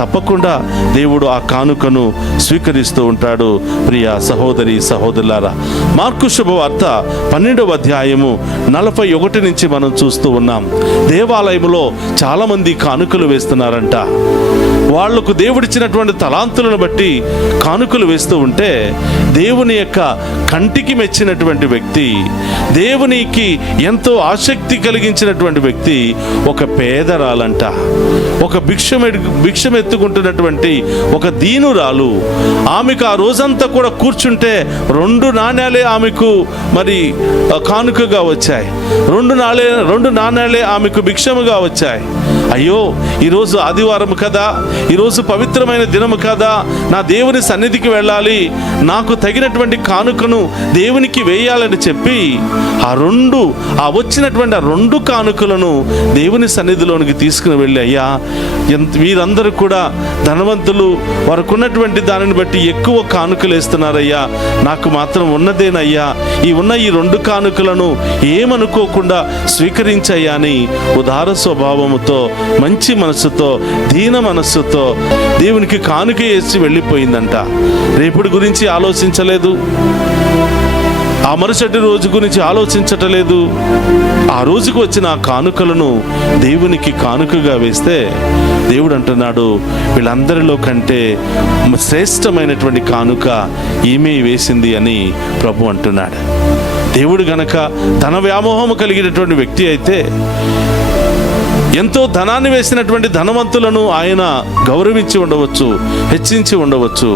తప్పకుండా దేవుడు ఆ కానుకను స్వీకరిస్తూ ఉంటాడు. ప్రియ సహోదరి సహోదరులారా, మార్కు శుభవార్త 12వ అధ్యాయము 41 నుంచి మనం చూస్తూ ఉన్నాం. దేవాలయంలో చాలామంది కానుకలు వేస్తున్నారంట. వాళ్లకు దేవుడిచ్చినటువంటి తలాంతులను బట్టి కానుకలు వేస్తూ ఉంటే దేవుని యొక్క కంటికి మెచ్చినటువంటి వ్యక్తి, దేవునికి ఎంతో ఆసక్తి కలిగించినటువంటి వ్యక్తి ఒక పేదరాలంట, ఒక భిక్షమెత్తుకుంటున్నటువంటి ఒక దీనురాలు. ఆమెకు ఆ రోజంతా కూడా కూర్చుంటే 2 నాణ్యాలే ఆమెకు మరి కానుకగా వచ్చాయి. 2 నాణ్యాలే ఆమెకు భిక్షముగా వచ్చాయి. అయ్యో ఈరోజు ఆదివారం కదా, ఈరోజు పవిత్రమైన దినము కదా, నా దేవుని సన్నిధికి వెళ్ళాలి, నాకు తగినటువంటి కానుకను దేవునికి వేయాలని చెప్పి వచ్చినటువంటి 2 కానుకలను దేవుని సన్నిధిలోనికి తీసుకుని వెళ్ళి, అయ్యా వీరందరూ కూడా ధనవంతులు, వారికి ఉన్నటువంటి దానిని బట్టి ఎక్కువ కానుకలు వేస్తున్నారయ్యా, నాకు మాత్రం ఉన్నదేనయ్యా, ఉన్న ఈ 2 కానుకలను ఏమనుకోకుండా స్వీకరించయ్యా అని ఉదార స్వభావముతో మంచి మనస్సుతో దీన మనస్సుతో దేవునికి కానుక వేసి వెళ్ళిపోయిందంట. రేపటి గురించి ఆలోచించలేదు, ఆ మరుసటి రోజు గురించి ఆలోచించటలేదు. ఆ రోజుకు వచ్చిన ఆ కానుకలను దేవునికి కానుకగా వేస్తే దేవుడు అంటున్నాడు, వీళ్ళందరిలో కంటే శ్రేష్టమైనటువంటి కానుక ఈమె వేసింది అని ప్రభు అంటున్నాడు. దేవుడు గనక ధన వ్యామోహము కలిగినటువంటి వ్యక్తి అయితే ఎంతో ధనాన్ని వేసినటువంటి ధనవంతులను ఆయన గౌరవించి ఉండవచ్చు, హెచ్చించి ఉండవచ్చు.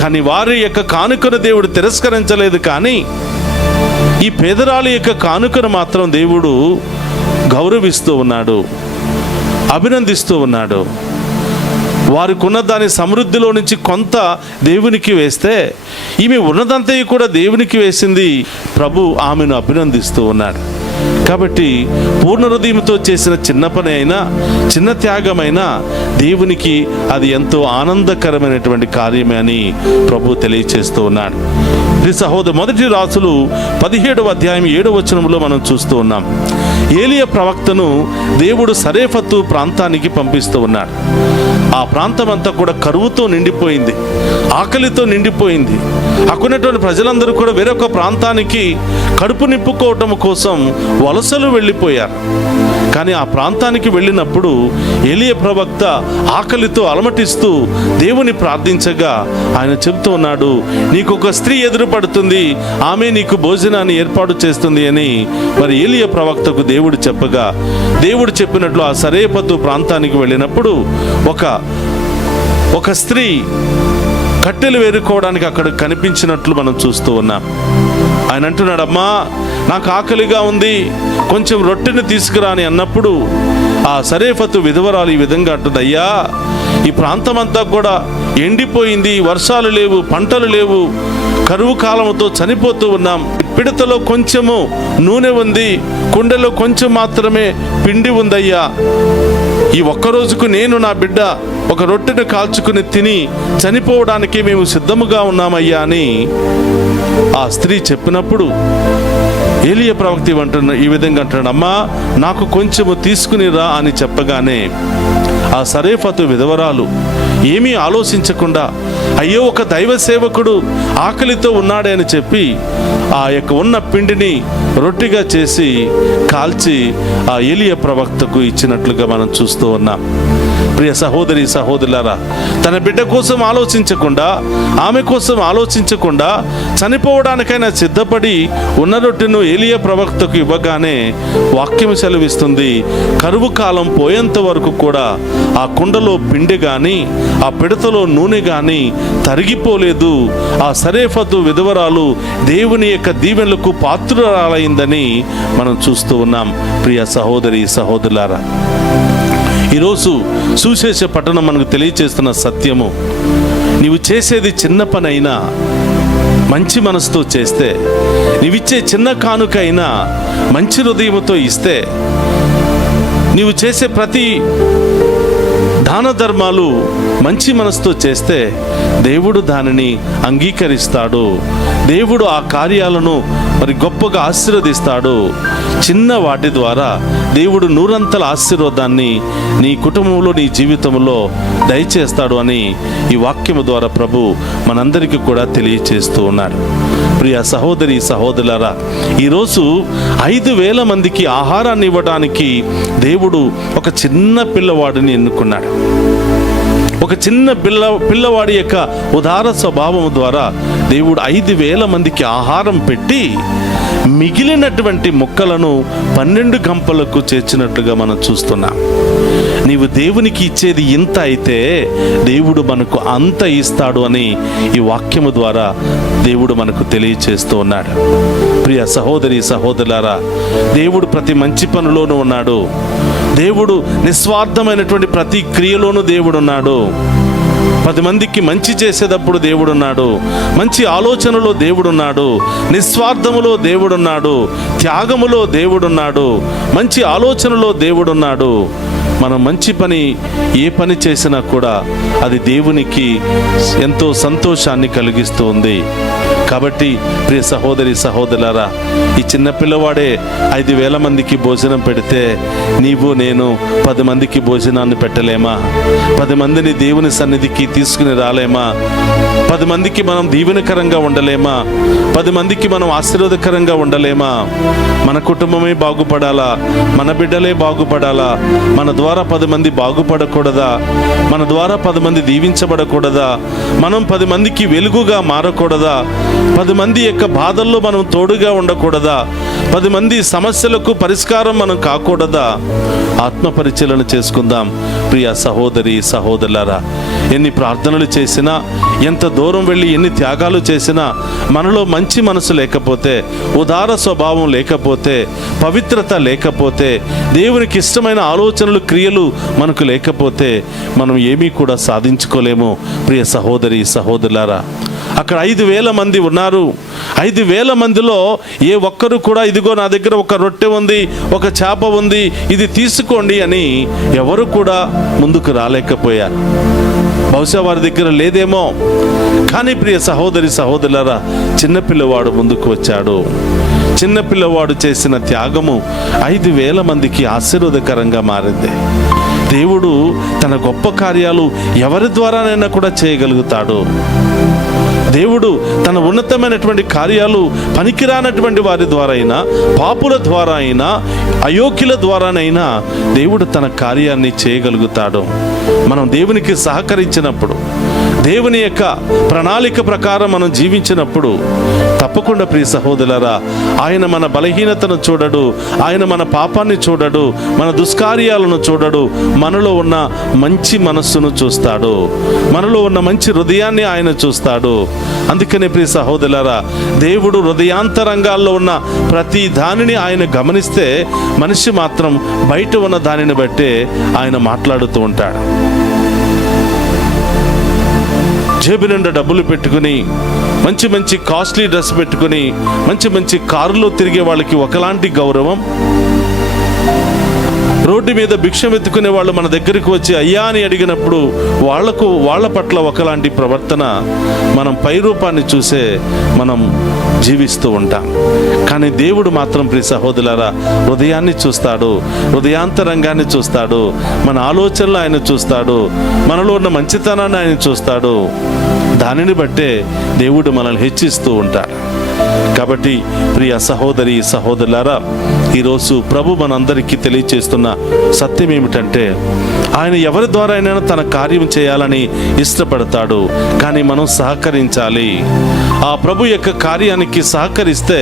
కానీ వారి యొక్క కానుకను దేవుడు తిరస్కరించలేదు. కానీ ఈ పేదరాలి యొక్క కానుకను మాత్రం దేవుడు గౌరవిస్తూ ఉన్నాడు, అభినందిస్తూ ఉన్నాడు. వారికి ఉన్న దాని సమృద్ధిలో నుంచి కొంత దేవునికి వేస్తే ఈమె ఉన్నదంతా కూడా దేవునికి వేసింది. ప్రభు ఆమెను అభినందిస్తూ ఉన్నాడు. కాబట్టి పూర్ణ హృదయంతో చేసిన చిన్న పని అయినా చిన్న త్యాగమైనా దేవునికి అది ఎంతో ఆనందకరమైనటువంటి కార్యమే అని ప్రభు తెలియచేస్తూ ఉన్నాడు. సహోదరు, 1 రాజులు 17వ అధ్యాయం 7వ వచనంలో మనం చూస్తూ ఉన్నాం. ఏలియా ప్రవక్తను దేవుడు సరేఫతు ప్రాంతానికి పంపిస్తూ ఉన్నాడు. ఆ ప్రాంతం అంతా కూడా కరువుతో నిండిపోయింది, ఆకలితో నిండిపోయింది. అక్కడున్నటువంటి ప్రజలందరూ కూడా వేరొక ప్రాంతానికి కడుపు నింపుకోవటం కోసం వలసలు వెళ్ళిపోయారు. కానీ ఆ ప్రాంతానికి వెళ్ళినప్పుడు ఏలియా ప్రవక్త ఆకలితో అలమటిస్తూ దేవుని ప్రార్థించగా ఆయన చెబుతూ ఉన్నాడు, నీకు ఒక స్త్రీ ఎదురుపడుతుంది, ఆమె నీకు భోజనాన్ని ఏర్పాటు చేస్తుంది అని మరి ఏలియా ప్రవక్తకు దేవుడు చెప్పగా, దేవుడు చెప్పినట్లు ఆ సరేపతు ప్రాంతానికి వెళ్ళినప్పుడు ఒక స్త్రీ కట్టెలు వేరుకోవడానికి అక్కడ కనిపించినట్లు మనం చూస్తూ ఉన్నాం. ఆయన అంటున్నాడు, అమ్మా నాకు ఆకలిగా ఉంది, కొంచెం రొట్టెని తీసుకురా అని అన్నప్పుడు ఆ సరేఫతు విధవరాలు ఈ విధంగా అంటుంది, అయ్యా ఈ ప్రాంతం అంతా కూడా ఎండిపోయింది, వర్షాలు లేవు, పంటలు లేవు, కరువు కాలంతో చనిపోతూ ఉన్నాం. పిడతలో కొంచెము నూనె ఉంది, కుండలో కొంచెం మాత్రమే పిండి ఉందయ్యా. ఈ ఒక్కరోజుకు నేను నా బిడ్డ ఒక రొట్టెను కాల్చుకుని తిని చనిపోవడానికి మేము సిద్ధముగా ఉన్నామయ్యా అని ఆ స్త్రీ చెప్పినప్పుడు ఏలియా ప్రవక్త ఈ విధంగా అంటున్నాడు, అమ్మా నాకు కొంచెము తీసుకుని రా అని చెప్పగానే ఆ సరేఫతు విధవరాలు ఏమీ ఆలోచించకుండా, అయ్యో ఒక దైవ సేవకుడు ఆకలితో ఉన్నాడే అని చెప్పి ఆ యొక్క ఉన్న పిండిని రొట్టెగా చేసి కాల్చి ఆ ఏలియా ప్రవక్తకు ఇచ్చినట్లుగా మనం చూస్తూ ఉన్నాం. ప్రియ సహోదరి సహోదరులారా, తన బిడ్డ కోసం ఆలోచించకుండా, ఆమె కోసం ఆలోచించకుండా చనిపోవడానికైనా సిద్ధపడి ఉన్న రొట్టెను ఏలియా ప్రవక్తకు ఇవ్వగానే వాక్యం సెలవిస్తుంది, కరువు కాలం పోయేంత వరకు కూడా ఆ కుండలో పిండి కానీ ఆ పిడతలో నూనె కానీ తరిగిపోలేదు. ఆ సరేఫతు విధవరాలు దేవుని యొక్క దీవెనలకు పాత్రురాలైందని మనం చూస్తూ ఉన్నాం. ప్రియ సహోదరి సహోదరులారా, ఈరోజు సువిశేష పట్టణం మనకు తెలియచేస్తున్న సత్యము, నీవు చేసేది చిన్న పని అయినా మంచి మనసుతో చేస్తే, నీవిచ్చే చిన్న కానుక అయినా మంచి హృదయంతో ఇస్తే, నీవు చేసే ప్రతి దాన ధర్మాలు మంచి మనసుతో చేస్తే దేవుడు దానిని అంగీకరిస్తాడు. దేవుడు ఆ కార్యాలను మరి గొప్పగా ఆశీర్వదిస్తాడు. చిన్న వాటి ద్వారా దేవుడు నూరంతల ఆశీర్వాదాన్ని నీ కుటుంబంలో, నీ జీవితంలో దయచేస్తాడు అని ఈ వాక్యము ద్వారా ప్రభు మనందరికీ కూడా తెలియచేస్తూ ఉన్నాడు. ప్రియ సహోదరి సహోదరులారా, ఈరోజు 5,000 మందికి ఆహారాన్ని ఇవ్వడానికి దేవుడు ఒక చిన్న పిల్లవాడిని ఎన్నుకున్నాడు. ఒక చిన్న పిల్లవాడి యొక్క ఉదార స్వభావం ద్వారా దేవుడు 5,000 మందికి ఆహారం పెట్టి మిగిలినటువంటి ముక్కలను 12 గంపలకు చేర్చినట్లుగా మనం చూస్తున్నాం. నీవు దేవునికి ఇచ్చేది ఇంత అయితే దేవుడు మనకు అంత ఇస్తాడు అని ఈ వాక్యము ద్వారా దేవుడు మనకు తెలియచేస్తూ ఉన్నాడు. ప్రియ సహోదరి సహోదరులారా, దేవుడు ప్రతి మంచి పనిలోనూ ఉన్నాడు. దేవుడు నిస్వార్థమైనటువంటి ప్రతి క్రియలోనూ దేవుడు ఉన్నాడు. 10 మందికి మంచి చేసేటప్పుడు దేవుడున్నాడు. మంచి ఆలోచనలో దేవుడున్నాడు. నిస్వార్థములో దేవుడున్నాడు. త్యాగములో దేవుడున్నాడు. మంచి ఆలోచనలో దేవుడున్నాడు. మనం మంచి పని ఏ పని చేసినా కూడా అది దేవునికి ఎంతో సంతోషాన్ని కలిగిస్తూ ఉంది. కాబట్టి ప్రియ సహోదరి సహోదరులారా, ఈ చిన్న పిల్లవాడే 5,000 మందికి భోజనం పెడితే నీవు నేను 10 మందికి భోజనాన్ని పెట్టలేమా? 10 మందిని దేవుని సన్నిధికి తీసుకుని రాలేమా? 10 మందికి మనం దీవెనకరంగా ఉండలేమా? 10 మందికి మనం ఆశీర్వాదకరంగా ఉండలేమా? మన కుటుంబమే బాగుపడాలా? మన బిడ్డలే బాగుపడాలా? మన ద్వారా 10 మంది బాగుపడకూడదా? మన ద్వారా 10 మంది దీవించబడకూడదా? మనం 10 మందికి వెలుగుగా మారకూడదా? 10 మంది యొక్క బాధల్లో మనం తోడుగా ఉండకూడదా? 10 మంది సమస్యలకు పరిష్కారం మనం కాకూడదా? ఆత్మ పరిశీలన చేసుకుందాం. ప్రియ సహోదరి సహోదరులారా, ఎన్ని ప్రార్థనలు చేసినా, ఎంత దూరం వెళ్ళి ఎన్ని త్యాగాలు చేసినా మనలో మంచి మనసు లేకపోతే, ఉదార స్వభావం లేకపోతే, పవిత్రత లేకపోతే, దేవునికి ఇష్టమైన ఆలోచనలు క్రియలు మనకు లేకపోతే మనం ఏమీ కూడా సాధించుకోలేము. ప్రియ సహోదరి సహోదరులారా, అక్కడ 5,000 మంది ఉన్నారు. 5,000 మందిలో ఏ ఒక్కరు కూడా ఇదిగో నా దగ్గర ఒక రొట్టె ఉంది, ఒక చేప ఉంది, ఇది తీసుకోండి అని ఎవరు కూడా ముందుకు రాలేకపోయారు. బహుశా వారి దగ్గర లేదేమో. కానీ ప్రియ సహోదరి సహోదరులారా, చిన్నపిల్లవాడు ముందుకు వచ్చాడు. చిన్నపిల్లవాడు చేసిన త్యాగము 5,000 మందికి ఆశీర్వాదకరంగా మారింది. దేవుడు తన గొప్ప కార్యాలు ఎవరి ద్వారానైనా కూడా చేయగలుగుతాడు. దేవుడు తన ఉన్నతమైనటువంటి కార్యాలు పనికిరానటువంటి వారి ద్వారా అయినా, పాపుల ద్వారా అయినా, అయోగ్యుల ద్వారానైనా దేవుడు తన కార్యాన్ని చేయగలుగుతాడు. మనం దేవునికి సహకరించినప్పుడు, దేవుని యొక్క ప్రణాళిక ప్రకారం మనం జీవించినప్పుడు తప్పకుండా ప్రియ సహోదరులారా, ఆయన మన బలహీనతను చూడడు, ఆయన మన పాపాన్ని చూడడు, మన దుష్కార్యాలను చూడడు, మనలో ఉన్న మంచి మనస్సును చూస్తాడు, మనలో ఉన్న మంచి హృదయాన్ని ఆయన చూస్తాడు. అందుకనే ప్రియ సహోదరులారా, దేవుడు హృదయాంతరంగాల్లో ఉన్న ప్రతి దానిని ఆయన గమనిస్తే మనిషి మాత్రం బయట ఉన్న దానిని బట్టే ఆయన మాట్లాడుతూ ఉంటాడు. జేబు నిండా డబ్బులు పెట్టుకుని, మంచి మంచి కాస్ట్లీ డ్రెస్ పెట్టుకుని, మంచి మంచి కారులో తిరిగే వాళ్ళకి ఒకలాంటి గౌరవం, రోడ్డు మీద భిక్షం ఎత్తుకునే వాళ్ళు మన దగ్గరికి వచ్చి అయ్యా అని అడిగినప్పుడు వాళ్ళ పట్ల ఒకలాంటి ప్రవర్తన, మనం పై రూపాన్ని చూసే మనం జీవిస్తూ ఉంటాం. కానీ దేవుడు మాత్రం ప్రియ సహోదరులారా హృదయాన్ని చూస్తాడు, హృదయాంతరంగాన్ని చూస్తాడు, మన ఆలోచనలు ఆయన చూస్తాడు, మనలో ఉన్న మంచితనాన్ని ఆయన చూస్తాడు. దానిని బట్టే దేవుడు మనల్ని హెచ్చిస్తూ ఉంటాడు. కాబట్టి ప్రియ సహోదరి సహోదరులారా, ఈరోజు ప్రభు మనందరికీ తెలియచేస్తున్న సత్యం ఏమిటంటే, ఆయన ఎవరి ద్వారా అయినా తన కార్యం చేయాలని ఇష్టపడతాడు, కానీ మనం సహకరించాలి. ఆ ప్రభు యొక్క కార్యానికి సహకరిస్తే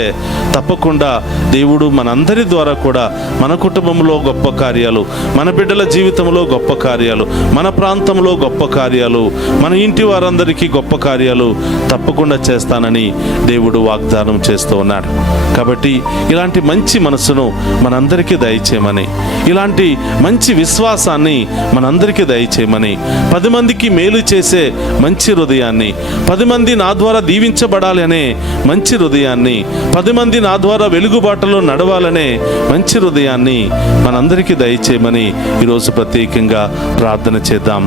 తప్పకుండా దేవుడు మనందరి ద్వారా కూడా మన కుటుంబంలో గొప్ప కార్యాలు, మన బిడ్డల జీవితంలో గొప్ప కార్యాలు, మన ప్రాంతంలో గొప్ప కార్యాలు, మన ఇంటి వారందరికీ గొప్ప కార్యాలు తప్పకుండా చేస్తానని దేవుడు వాగ్దానం చేస్తూ ఉన్నాడు. కాబట్టి ఇలాంటి మంచి మనసును మనందరికీ దయచేయమని, ఇలాంటి మంచి విశ్వాసాన్ని మనందరికీ దయచేయమని, 10 మందికి మేలు చేసే మంచి హృదయాన్ని, 10 మంది నా ద్వారా దీవించబడాలి అనే మంచి హృదయాన్ని, 10 మంది నా ద్వారా వెలుగుబాటలో నడవాలనే మంచి హృదయాన్ని మనందరికీ దయచేయమని ఈరోజు ప్రత్యేకంగా ప్రార్థన చేద్దాం.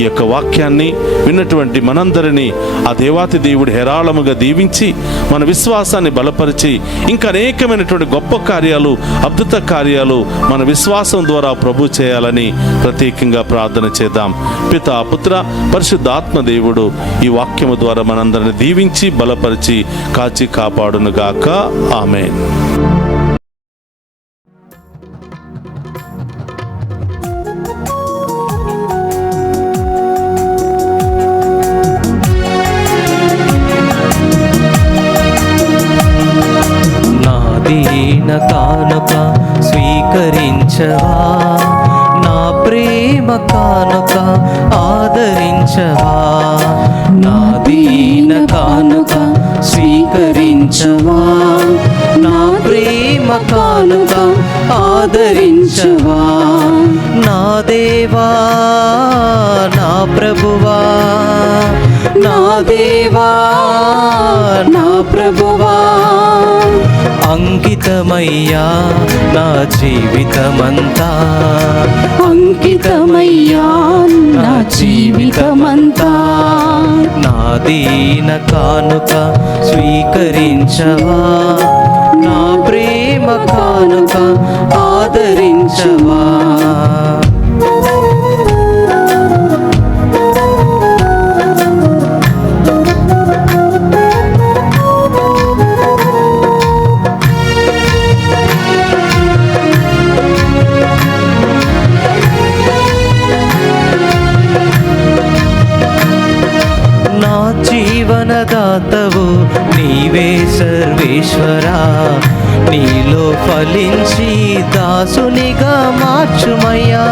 ఈ యొక్క వాక్యాన్ని విన్నటువంటి మనందరినీ ఆ దేవాతి దేవుడు హేరాళముగా దీవించి మన విశ్వాసాన్ని బలపరిచి ఇంకా అనేకమైనటువంటి గొప్ప కార్యాలు, అద్భుత కార్యాలు మన విశ్వాసం ద్వారా ప్రభు చేయాలని ప్రత్యేకంగా ప్రార్థన చేద్దాం. పితా పుత్ర పరిశుద్ధాత్మ దేవుడు ఈ వాక్యము ద్వారా మనందరిని దీవించి బలపరిచి కాచి కాపాడునుగాక. ఆమేన్. దీన కానుక స్వీకరించవా, నా ప్రేమ కానుక ఆదరించవా, నా దీన కానుక స్వీకరించవా, నా ప్రేమ కానుక ఆదరించవా, నా దేవా నా ప్రభువా, నా దేవా నా ప్రభువా, అంకితమయ్యా నా జీవితమంతా, అంకితమయ్యా నా జీవితమంతా, నా దీన కానుక స్వీకరించవా, నా ప్రేమ కానుక ఆదరించవా. జీవనదాతవు నీవే సర్వేశ్వరా, నీలో ఫలించి దాసునిగా మార్చుమయ్యా,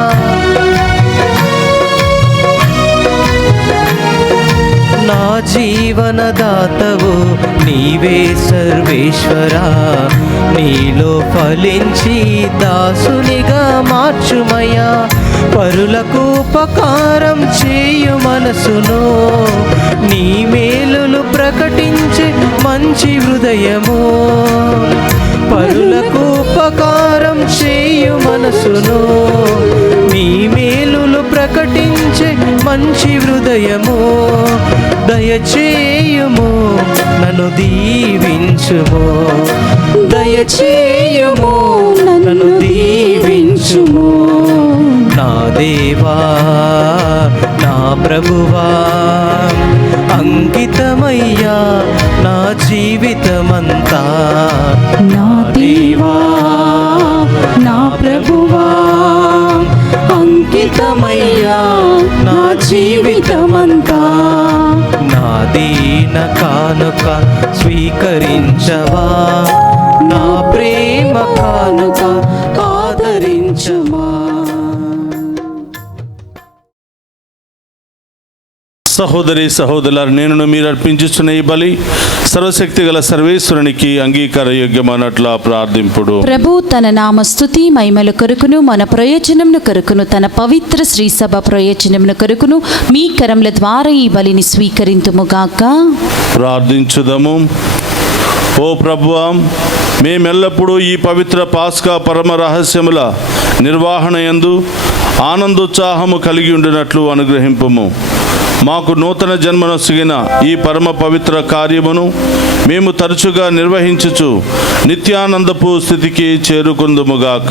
నా జీవనదాతవు నీవే సర్వేశ్వరా, నీలో ఫలించి దాసునిగా మార్చుమయ్యా, పరులకు ఉపకారం చేయు మనసును, నీ మేలులు ప్రకటించే మంచి హృదయము, పరులకు ఉపకారం చేయు మనసును, నీ మేలులు ప్రకటించే మంచి హృదయము, దయచేయుము నన్ను దీవించుము, దయచేయుము నన్ను దీవించుము, నా దేవా నా ప్రభువా, అంకితమయ్యా నా జీవితమంతా, నా దేవా నా ప్రభువా, అంకితమయ్యా నా జీవితమంతా, విలువైన కానుక స్వీకరించవా, నా ప్రేమ కానుక ఆదరించమా. సహోదరి సహోదరులారా, నేను మీరు అర్పించుచున్న ఈ బలి సర్వశక్తి గల సర్వేశ్వరునికి అంగీకార యోగ్యమన్నట్లా ప్రార్థింపుడు. ప్రభు తన నామ స్తుతి మహిమల కొరకును మన ప్రయోజనమును కొరకును తన పవిత్ర శ్రీసభ ప్రయోజనమును కొరకును మీ కరముల ద్వారా ఈ బలిని స్వీకరింతుముగాక. ప్రార్థించుదము. ఓ ప్రభువా, మేమెల్లప్పుడూ ఈ పవిత్ర పాస్కా పరమ రహస్యముల నిర్వహణ యందు ఆనందోత్సాహము కలిగి ఉండినట్లు అనుగ్రహింపుము. మాకు నూతన జన్మనొసగిన ఈ పరమ పవిత్ర కార్యమును మేము తరచుగా నిర్వహించుచు నిత్యానందపు స్థితికి చేరుకుందుముగాక.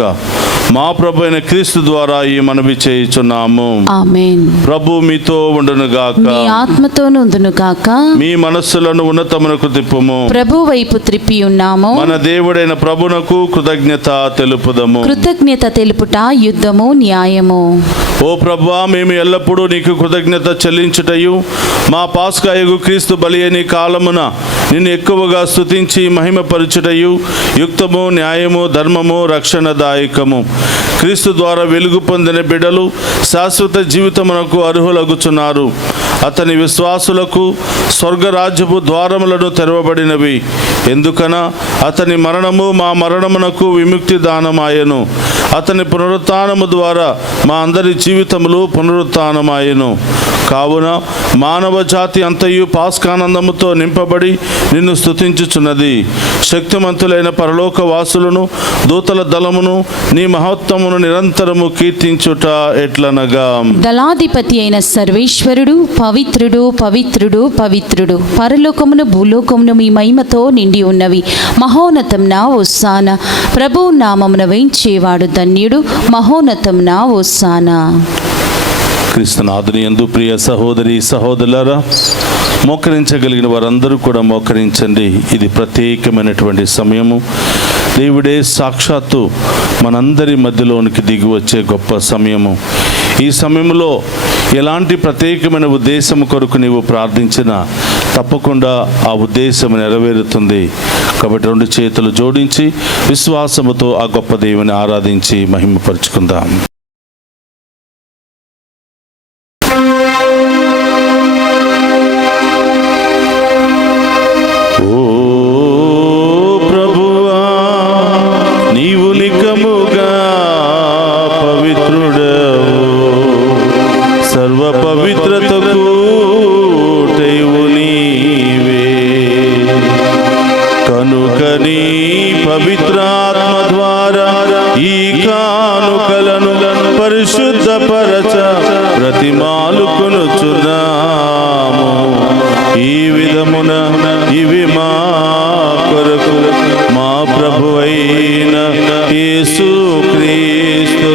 మా ప్రభు అయిన క్రీస్తు ద్వారా ఈ మనవి చేయుచున్నాము. ఆమేన్. ప్రభు మీతో ఉండునుగాక, మీ ఆత్మతోను ఉండునుగాక. మీ మనస్సులను ఉన్నతమునకు తిప్పుము. ప్రభు వైపు త్రిప్పి ఉన్నాము. మన దేవుడైన ప్రభునకు కృతజ్ఞత తెలుపుదము. కృతజ్ఞత తెలుపుట యుద్ధము న్యాయము. ఓ ప్రభువా, మేము ఎల్లప్పుడూ నీకు కృతజ్ఞత చెల్లించుటయు మా పాస్కా యగు క్రీస్తు బలి అని కాలమున నిన్ను ఎక్కువగా స్తుతించి మహిమపరచుటయు యుక్తము, న్యాయము, ధర్మము, రక్షణదాయకము. క్రీస్తు ద్వారా వెలుగు పొందిన బిడ్డలు శాశ్వత జీవితమునకు అర్హులగుచున్నారు. అతని విశ్వాసులకు స్వర్గరాజ్యపు ద్వారములను తెరవబడినవి. ఎందుకనా అతని మరణము మా మరణమునకు విముక్తి దానమాయను. అతని పునరుత్థానము ద్వారా మా అందరి జీవితములు పునరుత్థానమాయను. కావున మానవ జాతి అంతయు పాస్కానందముతో నింపబడి నిన్ను స్తుతించుచున్నది. శక్తిమంతులైన పరలోక వాసులను దూతల దళమును నీ మహత్వమును నిరంతరము కీర్తించుట ఎట్లనగా, దళాధిపతి అయిన సర్వేశ్వరుడు పవిత్రుడు పవిత్రుడు పవిత్రుడు, పరలోకమును భూలోకమును మీ మహిమతో నిండి ఉన్నవి. మహోన్నతంన హోసానా, ప్రభు నామమున వేంచేవాడు ధన్యుడు. మహోన్నతంన హోసానా. క్రీస్తునాథుని యందు ప్రియ సహోదరి సహోదరులారా, మోకరించగలిగిన వారందరూ కూడా మోకరించండి. ఇది ప్రత్యేకమైనటువంటి సమయము. దేవుడే సాక్షాత్తు మనందరి మధ్యలోనికి దిగి వచ్చే గొప్ప సమయము. ఈ సమయంలో ఎలాంటి ప్రత్యేకమైన ఉద్దేశం కొరకు నీవు ప్రార్థించినా తప్పకుండా ఆ ఉద్దేశం నెరవేరుతుంది. కాబట్టి రెండు చేతులు జోడించి విశ్వాసముతో ఆ గొప్ప దేవుని ఆరాధించి మహిమపరుచుకుందాం. పవిత్రాత్మ ద్వారా ఈ కానుకలను పరిశుద్ధపరచ ప్రతిమాలుకొనుచున్నాము. ఈ విధమున ఇవి మా కొరకు మా ప్రభువైన యేసుక్రీస్తు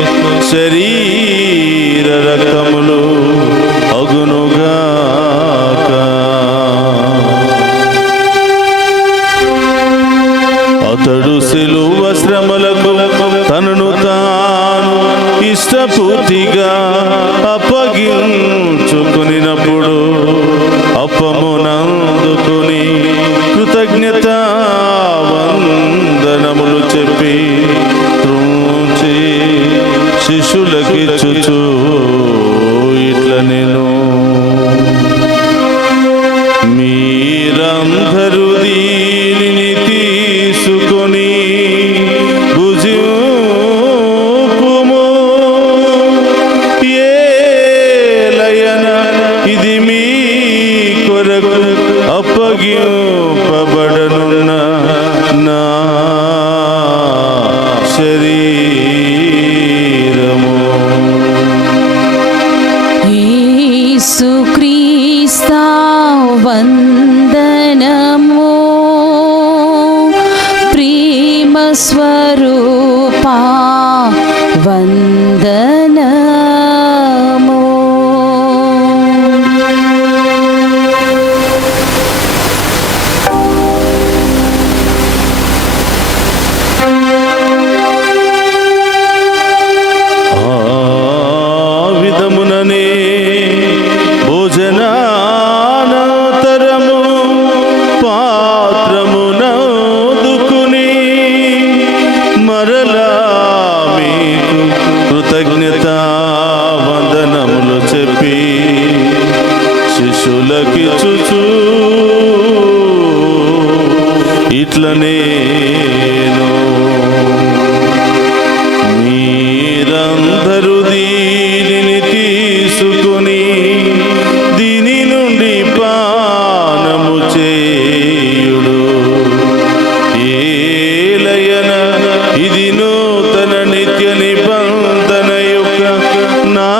శరీర రక్తములు అగునుగాక. అతడు సిలువ శ్రమలకు తనను తాను ఇష్టపూర్తిగా అప్పగించుకునినప్పుడు అప్పమునందుకుని కృతజ్ఞత వందనములు చెప్పి త్రుంచి శిష్యులకిచ్చుచు ఇట్ల నేను, మీరందరూ దీనిని తీసుకొని భుజింపుము. ఏలయన ఇది మీ కొరకు అప్పగింపబడనున్న నా శరీరము. యేసుక్రీస్తు వందనము, ప్రేమ స్వరూపా వందనము. మరలా మీకు కృతజ్ఞత వందనములు చెప్పి శిష్యులకిచ్చుచు ఇట్ల నేను మీరందరూ దీనిని తీసుకొని దీని నుండి పానము చేయుడు. ఏలయన ఇది నూతన నిత్య నిబంధన యొక్క నా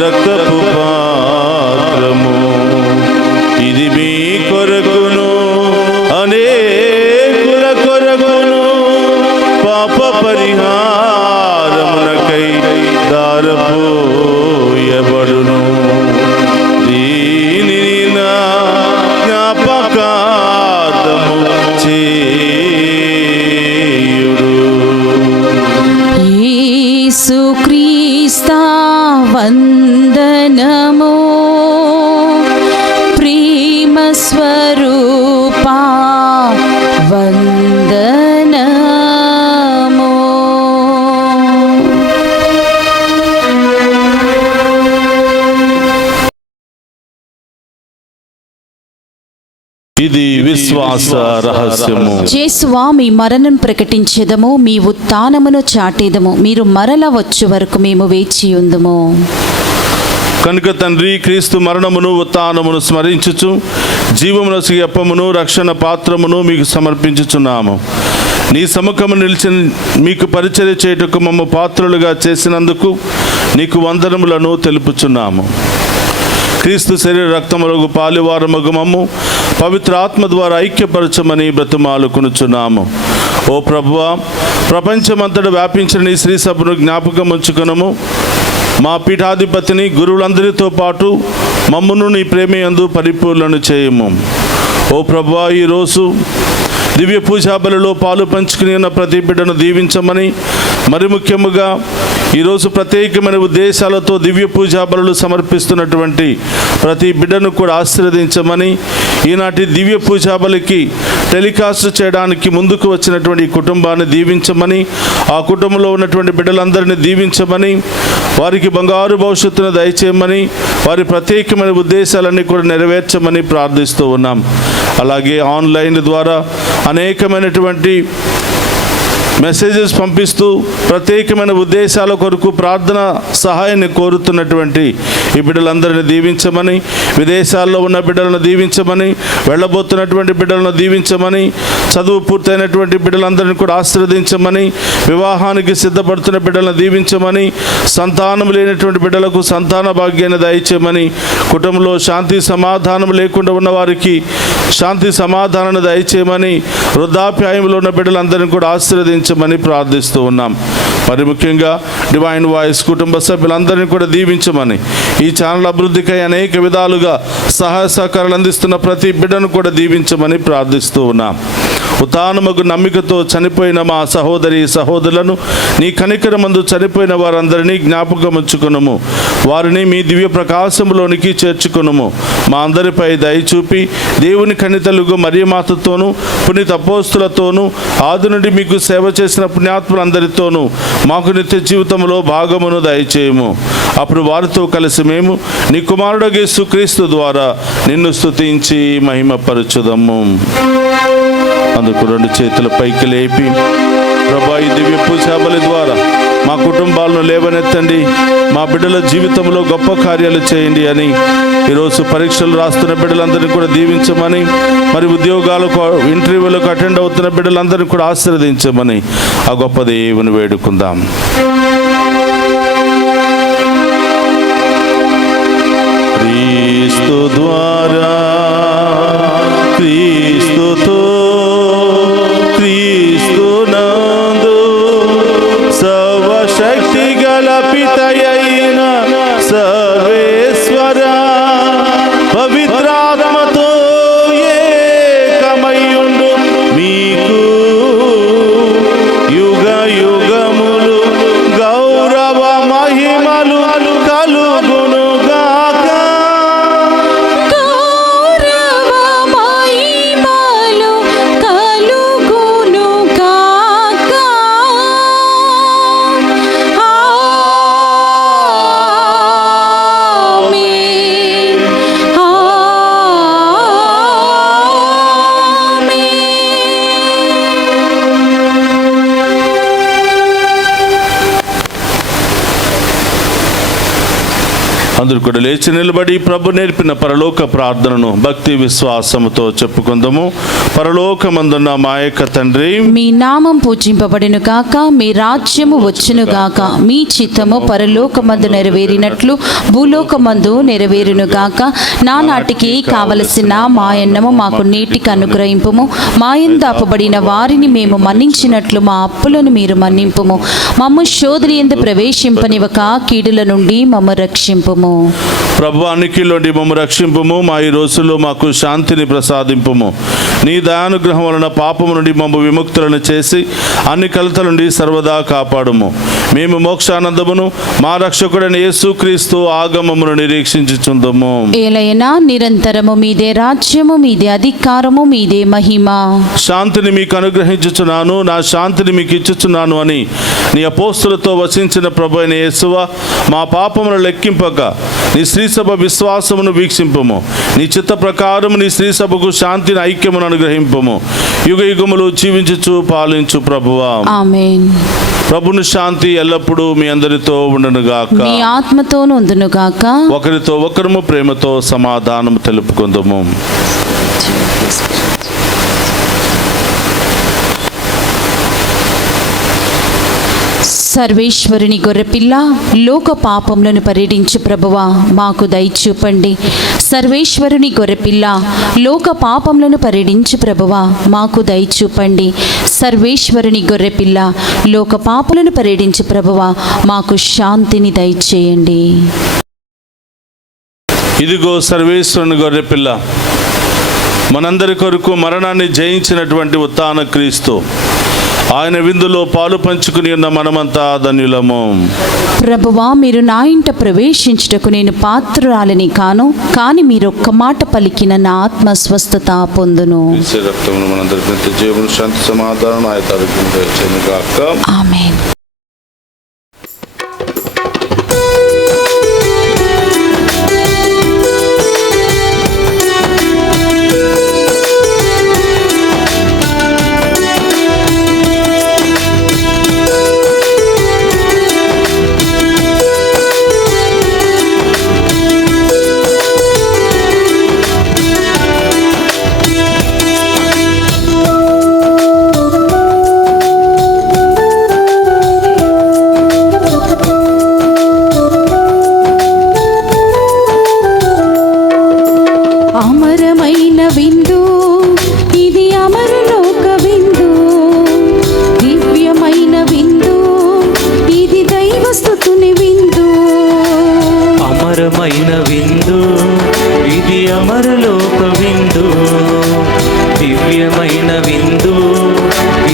రక్తపు పాత్రము. ఇది మీ కొరకును అనేకుల కొరకును పాప పరిహారమునకై దారపోయబడును. దీనిని నా జ్ఞాపకార్థము చేయుడు. యేసుక్రీస్తా వందనము, ప్రేమ స్వరూపా వందనము. ఇది విశ్వాస రహస్యము. యేసువా, మీ మరణం ప్రకటించెదము, మీ ఉత్థానమును చాటెదము. మీరు మరల వచ్చు వరకు మేము వేచియుందుము. కనుక తండ్రి, క్రీస్తు మరణమును ఉత్థానమును స్మరించుచు జీవమునసు అప్పమును రక్షణ పాత్రమును మీకు సమర్పించుచున్నాము. నీ సముఖము నిలిచి మీకు పరిచర్య చేయుటకు మమ్ము పాత్రులుగా చేసినందుకు నీకు వందనములను తెలుపుచున్నాము. క్రీస్తు శరీర రక్తములకు పాలువారమగు మమ్ము పవిత్ర ఆత్మ ద్వారా ఐక్యపరచమని బ్రతిమాలుకొనుచున్నాము. ఓ ప్రభువా, ప్రపంచమంతటా వ్యాపించిన నీ శ్రీ సభను జ్ఞాపకం ఉంచుకొనుము. మా పీఠాధిపతిని గురువులందరితో పాటు మమ్మును నీ ప్రేమయందు పరిపూర్ణను చేయము. ఓ ప్రభువా, ఈరోజు దివ్య పూజా బలిలో పాలు పంచుకుని ఉన్న ప్రతి బిడ్డను దీవించమని, మరి ముఖ్యముగా ఈరోజు ప్రత్యేకమైన ఉద్దేశాలతో దివ్య పూజా బలులు సమర్పిస్తున్నటువంటి ప్రతి బిడ్డను కూడా ఆశీర్వదించమని, ఈనాటి దివ్య పూజా బలికి టెలికాస్ట్ చేయడానికి ముందుకు వచ్చినటువంటి కుటుంబాన్ని దీవించమని, ఆ కుటుంబంలో ఉన్నటువంటి బిడ్డలందరినీ దీవించమని, వారికి బంగారు భవిష్యత్తును దయచేయమని, వారి ప్రత్యేకమైన ఉద్దేశాలన్నీ కూడా నెరవేర్చమని ప్రార్థిస్తూ ఉన్నాం. అలాగే ఆన్లైన్ ద్వారా అనేకమైనటువంటి మెసేజెస్ పంపిస్తూ ప్రత్యేకమైన ఉద్దేశాల కొరకు ప్రార్థన సహాయాన్ని కోరుతున్నటువంటి ఈ బిడ్డలందరినీ దీవించమని, విదేశాల్లో ఉన్న బిడ్డలను దీవించమని, వెళ్ళబోతున్నటువంటి బిడ్డలను దీవించమని, చదువు పూర్తయినటువంటి బిడ్డలందరినీ కూడా ఆశీర్వదించమని, వివాహానికి సిద్ధపడుతున్న బిడ్డలను దీవించమని, సంతానం లేనటువంటి బిడ్డలకు సంతాన భాగ్యాన్ని దయచేయమని, కుటుంబంలో శాంతి సమాధానం లేకుండా ఉన్న వారికి శాంతి సమాధానాన్ని దయచేయమని, వృద్ధాప్యాయంలో ఉన్న బిడ్డలందరినీ కూడా ఆశీర్వదించమని ప్రార్థిస్తూ ఉన్నాం. మరి ముఖ్యంగా డివైన్ వాయిస్ కుటుంబ సభ్యులందరినీ కూడా దీవించమని, ఈ ఛానల్ అభివృద్ధికై అనేక విధాలుగా సహాయ సహకారాలు అందిస్తున్న ప్రతి బిడ్డను కూడా దీవించమని ప్రార్థిస్తూ ఉన్నాం. ఉత్థానముకు నమ్మికతో చనిపోయిన మా సహోదరి సహోదరులను నీ కనికరమందు చనిపోయిన వారందరినీ జ్ఞాపకం ఉంచుకొనుము. వారిని మీ దివ్య ప్రకాశంలోనికి చేర్చుకొనుము. మా అందరిపై దయ చూపి దేవుని కన్నితలుగు మరియమాతతోనూ పునీత అపోస్తులతోనూ ఆది నుండి మీకు సేవ చేసిన పుణ్యాత్ములందరితోనూ మాకు నిత్య జీవితంలో భాగమును దయచేయము. అప్పుడు వారితో కలిసి మేము నీ కుమారుడు యేసుక్రీస్తు ద్వారా నిన్ను స్తుతించి మహిమపరచుదము. అందుకు రెండు చేతుల పైకి లేపి, ప్రభా, ఈ దివ్య పూజా బలి ద్వారా మా కుటుంబాలను లేవనెత్తండి, మా బిడ్డల జీవితంలో గొప్ప కార్యాలు చేయండి అని ఈరోజు పరీక్షలు రాస్తున్న బిడ్డలందరినీ కూడా దీవించమని, మరి ఉద్యోగాలకు ఇంటర్వ్యూలకు అటెండ్ అవుతున్న బిడ్డలందరినీ కూడా ఆశీర్వదించమని ఆ గొప్ప దేవుని వేడుకుందాం. క్రీస్తు ద్వారా, క్రీస్తుతో, క్రీస్తునందు సర్వశక్తి గల పితయైన సర్వేశ్వర పవిత్రాత్మతో ఏకమయ్యుండు మీకు యుగ యుగములు గౌరవ మహిమలు కలుగునుగాక. గౌరవ మహిమ అందరూ కూడా లేచి నిలబడి ప్రభు నేర్పిన పరలోక ప్రార్థనను భక్తి విశ్వాసముతో చెప్పుకుందాము. పరలోకమందున్న మా యొక్క తండ్రి, మీ నామం పూజింపబడును గాక, మీ రాజ్యము వచ్చును గాక, మీ చిత్తము పరలోకమందు నెరవేరినట్లు భూలోకమందు నెరవేరును గాక. నానాటికి కావలసిన మా అన్నము మాకు నేటికి అనుగ్రహింపుము. మా యందు అప్పబడిన వారిని మేము మన్నించినట్లు మా అప్పులను మీరు మన్నింపుము. మమ్ము శోధన యందు ప్రవేశింపనివ్వక కీడుల నుండి మమ్ము రక్షింపుము. ప్రభు అన్నిటిలోండి మమ్ము రక్షింపుము. మా ఈ రోజుల్లో మాకు శాంతిని ప్రసాదింపుము. నీ దయానుగ్రహం వలన పాపము నుండి మమ్ము విముక్తులను చేసి అన్ని కలతల నుండి సర్వదా కాపాడుము. మేము మోక్షానందమును మా రక్షకుడైన యేసుక్రీస్తు ఆగమమును నిరీక్షించుచుందుము. ఏలైనా నిరంతరము మీదే రాజ్యము, మీదే అధికారము, మీదే మహిమ. శాంతిని మీకు అనుగ్రహించుచున్నాను, నా శాంతిని మీకు ఇచ్చుచున్నాను అని నీ అపోస్తులతో వసించిన ప్రభు అయిన యేసువా, మా పాపమును లెక్కింపక నీ శ్రీసభ విశ్వాసమును వీక్షింపము. నీ చిత్త ప్రకారము నీ శ్రీసభకు శాంతిని ఐక్యమును అనుగ్రహింపము. యుగ యుగములు జీవించుచు పాలించు ప్రభువా. ఆమేన్. ప్రభుని శాంతి ఎల్లప్పుడూ మీ అందరితో ఉండునుగాక, మీ ఆత్మతోను ఉండును గాక. ఒకరితో ఒకరము ప్రేమతో సమాధానము తెలుపుకుందాము. సర్వేశ్వరుని గొర్రెపిల్ల, లోక పాపములను పరిహరించు ప్రభువా, మాకు దయచూపండి. సర్వేశ్వరుని గొర్రెపిల్ల, లోక పాపములను పరిహరించు ప్రభువా, మాకు దయచూపండి. సర్వేశ్వరుని గొర్రెపిల్ల, లోక పాపములను పరిహరించు ప్రభువా, మాకు శాంతిని దయచేయండి. ఇదిగో సర్వేశ్వరుని గొర్రెపిల్ల, మనందరి కొరకు మరణాన్ని జయించినటువంటి ఉత్థాన క్రీస్తు. ఆయన విందులో పాలు పంచుకుని ఉన్న మనమంతా ధన్యులము. ప్రభువా, మీరు నా ఇంట ప్రవేశించుటకు నేను పాత్రురాలని కాను, కానీ మీరు ఒక్క మాట పలికిన నా ఆత్మ స్వస్థత పొందును. రక్తమును మనందరికీ నిత్య జీవమును, శాంతి సమాధానం ఆయన ఆరోగ్యం దయచేయును గాక. ఆమేన్. అమరమైన విందు ఇది, అమరలోక విందు, దివ్యమైన విందు ఇది, దైవ స్తుతుని విందు. అమరమైన విందు ఇది, అమరలోక విందు, దివ్యమైన విందు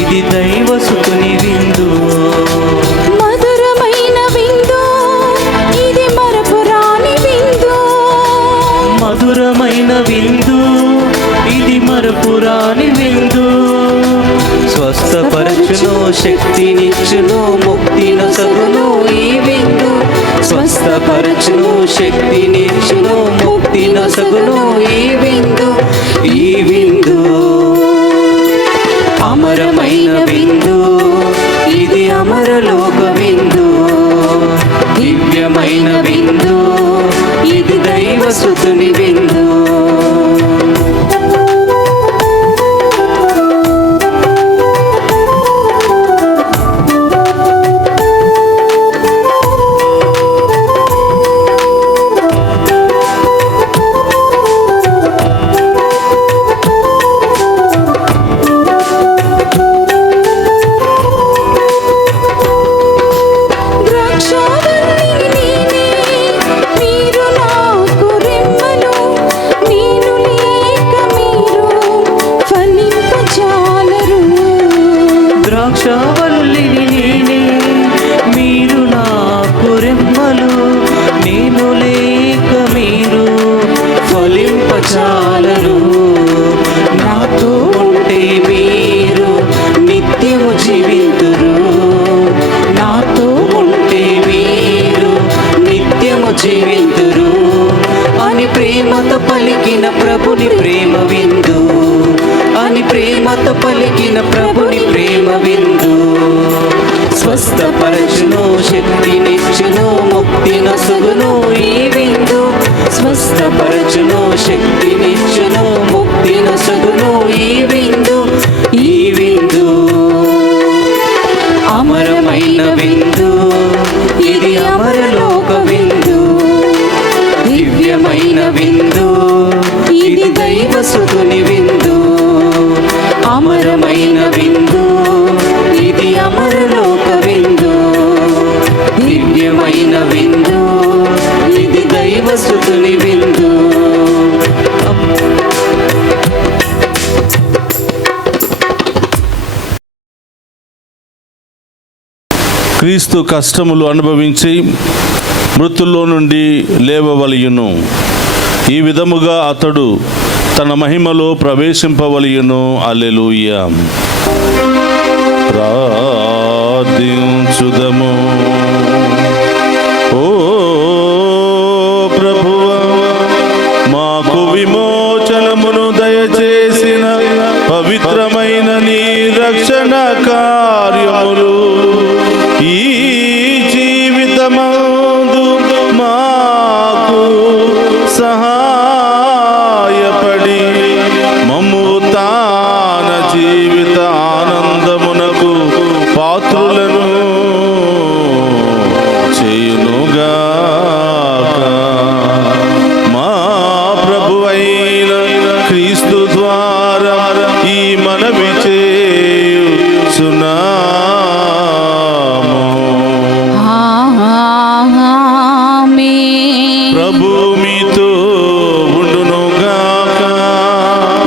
ఇది, దైవ సుతుని విందు. మధురమైన విందు ఇది, మరపురాని విందు. మధురమైన విందు ఇది, మరపురాని విందు. స్వస్థపరచును, శక్తినిచ్చును, ముక్తినొసగును ఈ విందు. స్వస్థపరచును, శక్తినిచ్చును, ముక్తినొసగును ఈ విందు. ఈ విందు అమరమైన విందు ఇది, అమరలోక విందు, దివ్యమైన విందు ఇది, దైవ సుతుని విందు. ద్రాక్షావల్లిని నేనే, మీరు నాకు రెమ్మలు, నేను లేక మీరు ఫలింపచాలరు. నాతో ఉంటే మీరు నిత్యము జీవింతురు. నాతో ఉంటే మీరు నిత్యము జీవింతురు అని ప్రేమతో పలికిన ప్రభుని ప్రేమ విందు. అని ప్రేమతో పలికిన ప్రభుని ప్రేమ విందు. స్వస్థపరచును, శక్తినిచ్చును, ముక్తి ముక్తి నొసగును ఈ విందు, స్వస్థపరచును శక్తినిచ్చును, ముక్తి నొసగును ఈ విందు, ఈ విందు అమరమైన విందు, ఇది అమరలోక విందు, దివ్యమైన విందు, ఇది దైవసుతుని విందు, అమరమైన విందు, ఇది అమరలోక విందు, దివ్యమైన విందు, ఇది దైవసుతుని విందు. క్రీస్తు కష్టములు అనుభవించి మృతుల్లో నుండి లేవవలయును. ఈ విధముగా అతడు తన మహిమలో ప్రవేశింపవలయును. హల్లెలూయా. ప్రార్థించుదము. ఓ ప్రభువా, మాకు విమోచనమును దయచేసిన పవిత్రమైన నీ రక్షణ కార్యములు ఈ జీవితమందు మాకు సహాయపడి మమ్ము తాన జీవిత ఆనందమునకు పాత్రులను చేయునుగాక. మా ప్రభువైన క్రీస్తు ద్వారా ఈ మనవి చేయుచున్నాము. ప్రభు మీతో ఉండునుగాక.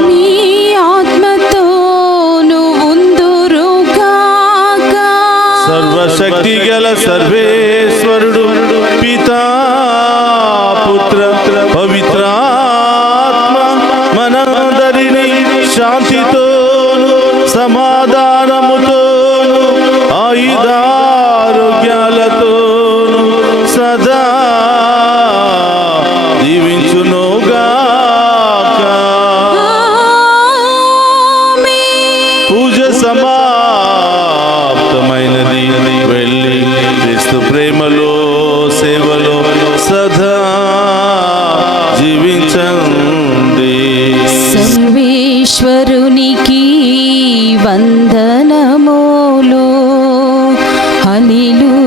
నీ ఆత్మతోను ఉందురుగాక. సర్వశక్తి గల సర్వేశ్వరుడు పితా పుత్ర పవిత్రాత్మ మనందరినీ శాంతితోను సమాధానముతోను ఆయుధారోగ్యాలతోను సదా దీవించునుగాక. పూజ సమాప్తమైనది. వెళ్ళి క్రీస్తు ప్రేమలో సేవలో సదా జీవించండి. సర్వేశ్వరునికి వందనములు. హల్లెలూయా.